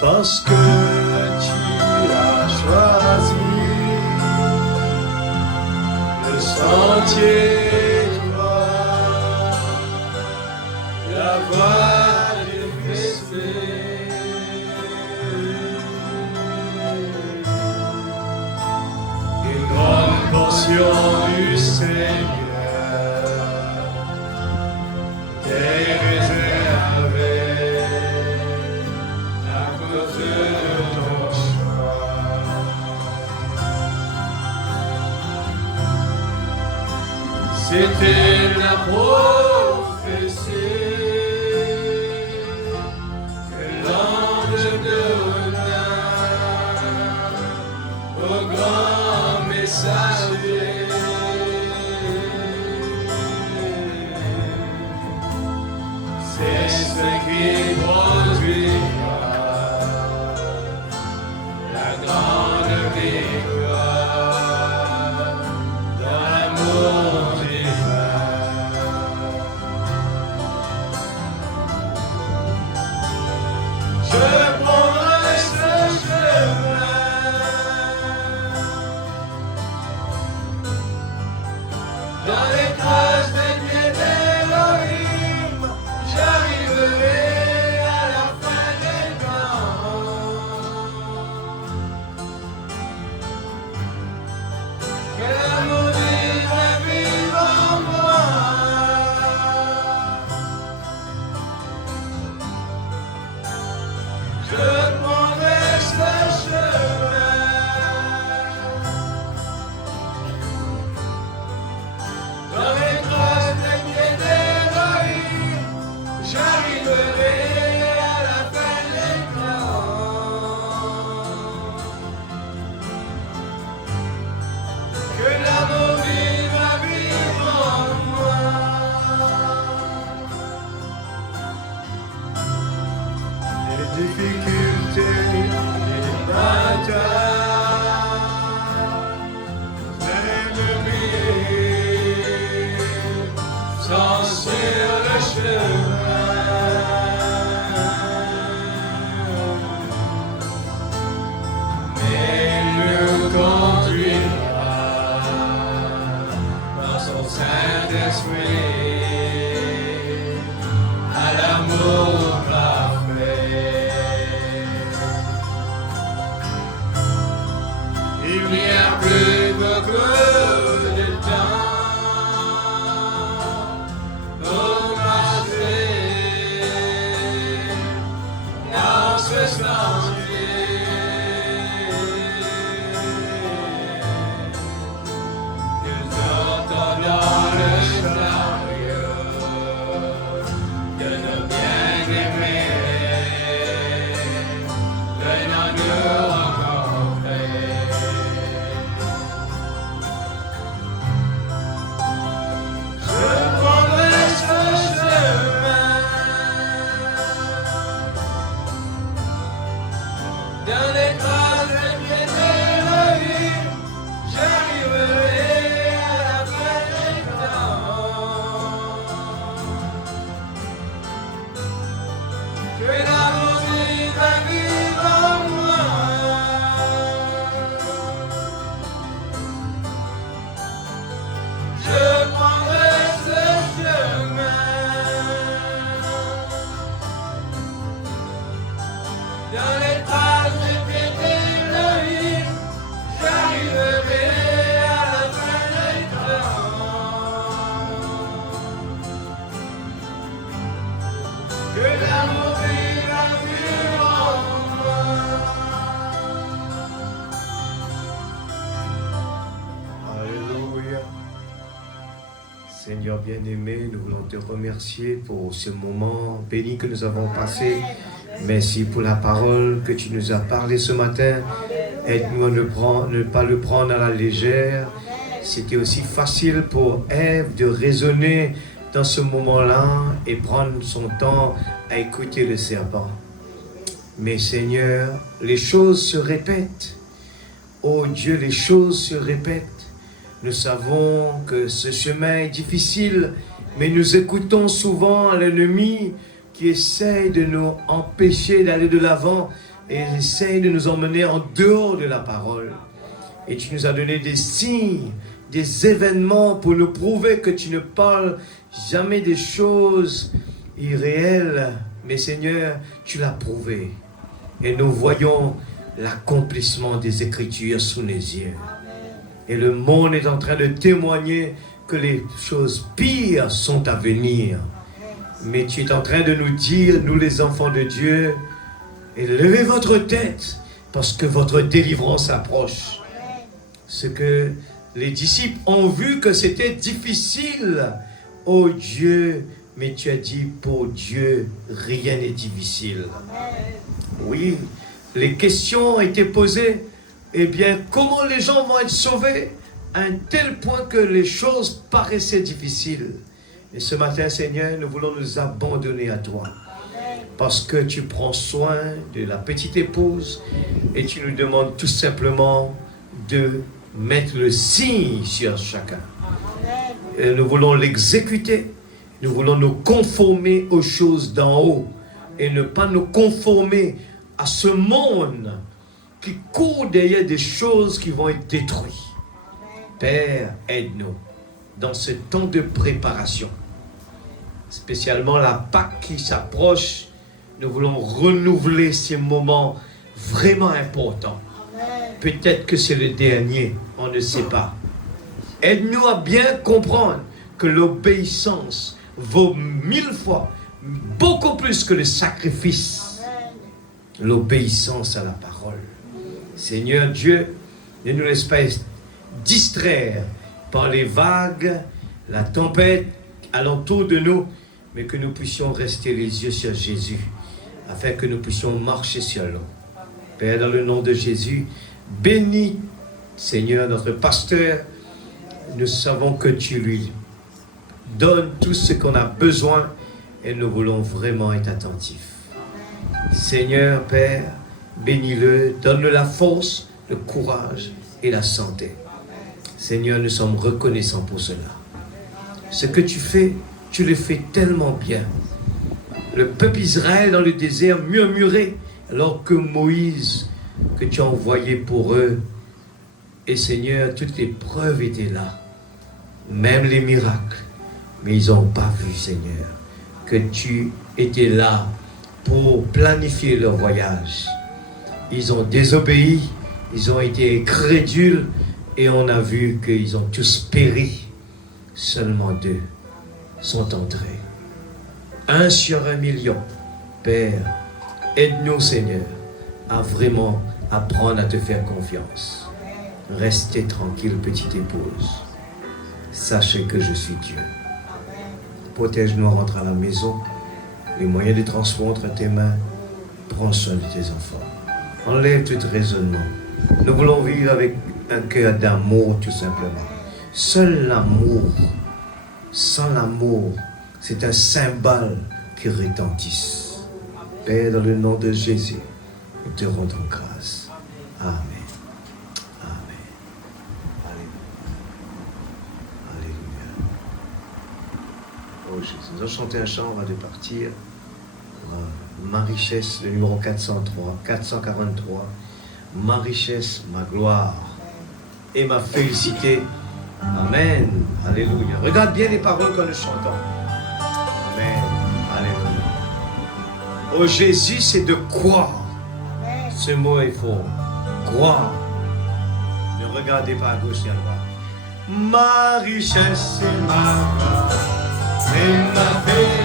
Parce que tu as choisi le sentier droit, la voie du respect. Une grande portion du Seigneur t'est réservée à cause de ton choix. C'était la prophétie que l'ange donna au grand messager. C'est ce qui produira la grande victoire dans l'amour divin. Je prendrai ce chemin dans les traces des pieds d'Élohim. J'arriverai à la fin des temps. Que l'amour divin vive en moi. Je prendrai ce chemin dans les traces des pieds d'Élohim. J'arriverai à la fin des temps. Que l'amour vive en moi. Les difficultés, les batailles, l'ennemi sont sur le chemin. Mais il nous conduira dans son Saint-Esprit à l'amour parfait. Il n'y a plus beaucoup de temps pour marcher dans ce sentier. Nous entendons le chariot Seigneur bien-aimé, nous voulons te remercier pour ce moment béni que nous avons passé. Merci pour la parole que tu nous as parlé ce matin. Aide-nous à ne pas le prendre à la légère. C'était aussi facile pour Ève de raisonner dans ce moment-là et prendre son temps à écouter le serpent. Mais Seigneur, les choses se répètent. Oh Dieu, les choses se répètent. Nous savons que ce chemin est difficile, mais nous écoutons souvent l'ennemi qui essaye de nous empêcher d'aller de l'avant et essaye de nous emmener en dehors de la parole. Et tu nous as donné des signes, des événements pour nous prouver que tu ne parles jamais des choses irréelles. Mais Seigneur, tu l'as prouvé. Et nous voyons l'accomplissement des Écritures sous les yeux. Et le monde est en train de témoigner que les choses pires sont à venir. Mais tu es en train de nous dire, nous les enfants de Dieu, élevez votre tête parce que votre délivrance approche. Ce que les disciples ont vu que c'était difficile. Oh Dieu, mais tu as dit pour Dieu, rien n'est difficile. Oui, les questions ont été posées. Eh bien, comment les gens vont être sauvés à un tel point que les choses paraissaient difficiles. Et ce matin, Seigneur, nous voulons nous abandonner à toi. Parce que tu prends soin de la petite épouse et tu nous demandes tout simplement de mettre le signe sur chacun. Et nous voulons l'exécuter. Nous voulons nous conformer aux choses d'en haut et ne pas nous conformer à ce monde qui court derrière des choses qui vont être détruites. Père, aide-nous dans ce temps de préparation. Spécialement la Pâque qui s'approche, nous voulons renouveler ces moments vraiment importants. Peut-être que c'est le dernier, on ne sait pas. Aide-nous à bien comprendre que l'obéissance vaut 1000 fois, beaucoup plus que le sacrifice. L'obéissance à la parole. Seigneur Dieu, ne nous laisse pas distraire par les vagues, la tempête alentour de nous, mais que nous puissions rester les yeux sur Jésus, afin que nous puissions marcher sur l'eau. Père, dans le nom de Jésus, bénis, Seigneur, notre pasteur. Nous savons que tu lui donnes tout ce qu'on a besoin et nous voulons vraiment être attentifs. Seigneur, Père, bénis-le, donne-le la force, le courage et la santé. Seigneur, nous sommes reconnaissants pour cela. Ce que tu fais, tu le fais tellement bien. Le peuple Israël dans le désert murmurait alors que Moïse, que tu as envoyé pour eux, et Seigneur, toutes les preuves étaient là, même les miracles. Mais ils n'ont pas vu, Seigneur, que tu étais là pour planifier leur voyage. Ils ont désobéi, ils ont été crédules et on a vu qu'ils ont tous péri. Seulement 2 sont entrés. 1 sur 1 million. Père, aide-nous, Seigneur, à vraiment apprendre à te faire confiance. Restez tranquille, petite épouse. Sachez que je suis Dieu. Protège-nous, rentre à la maison. Les moyens de transport entre tes mains. Prends soin de tes enfants. Enlève tout raisonnement. Nous voulons vivre avec un cœur d'amour, tout simplement. Seul l'amour, sans l'amour, c'est un cymbale qui retentisse. Père, dans le nom de Jésus, nous te rendons grâce. Amen. Amen. Alléluia. Oh Jésus, nous allons chanter un chant, on va de partir. Ma richesse, le numéro 443. Ma richesse, ma gloire et ma félicité. Amen. Alléluia. Regarde bien les paroles que nous chantons. Amen. Alléluia. Oh Jésus, c'est de croire. Ce mot est fort. Croire. Ne regardez pas à gauche et à droite. Ma richesse, c'est ma gloire et ma félicité.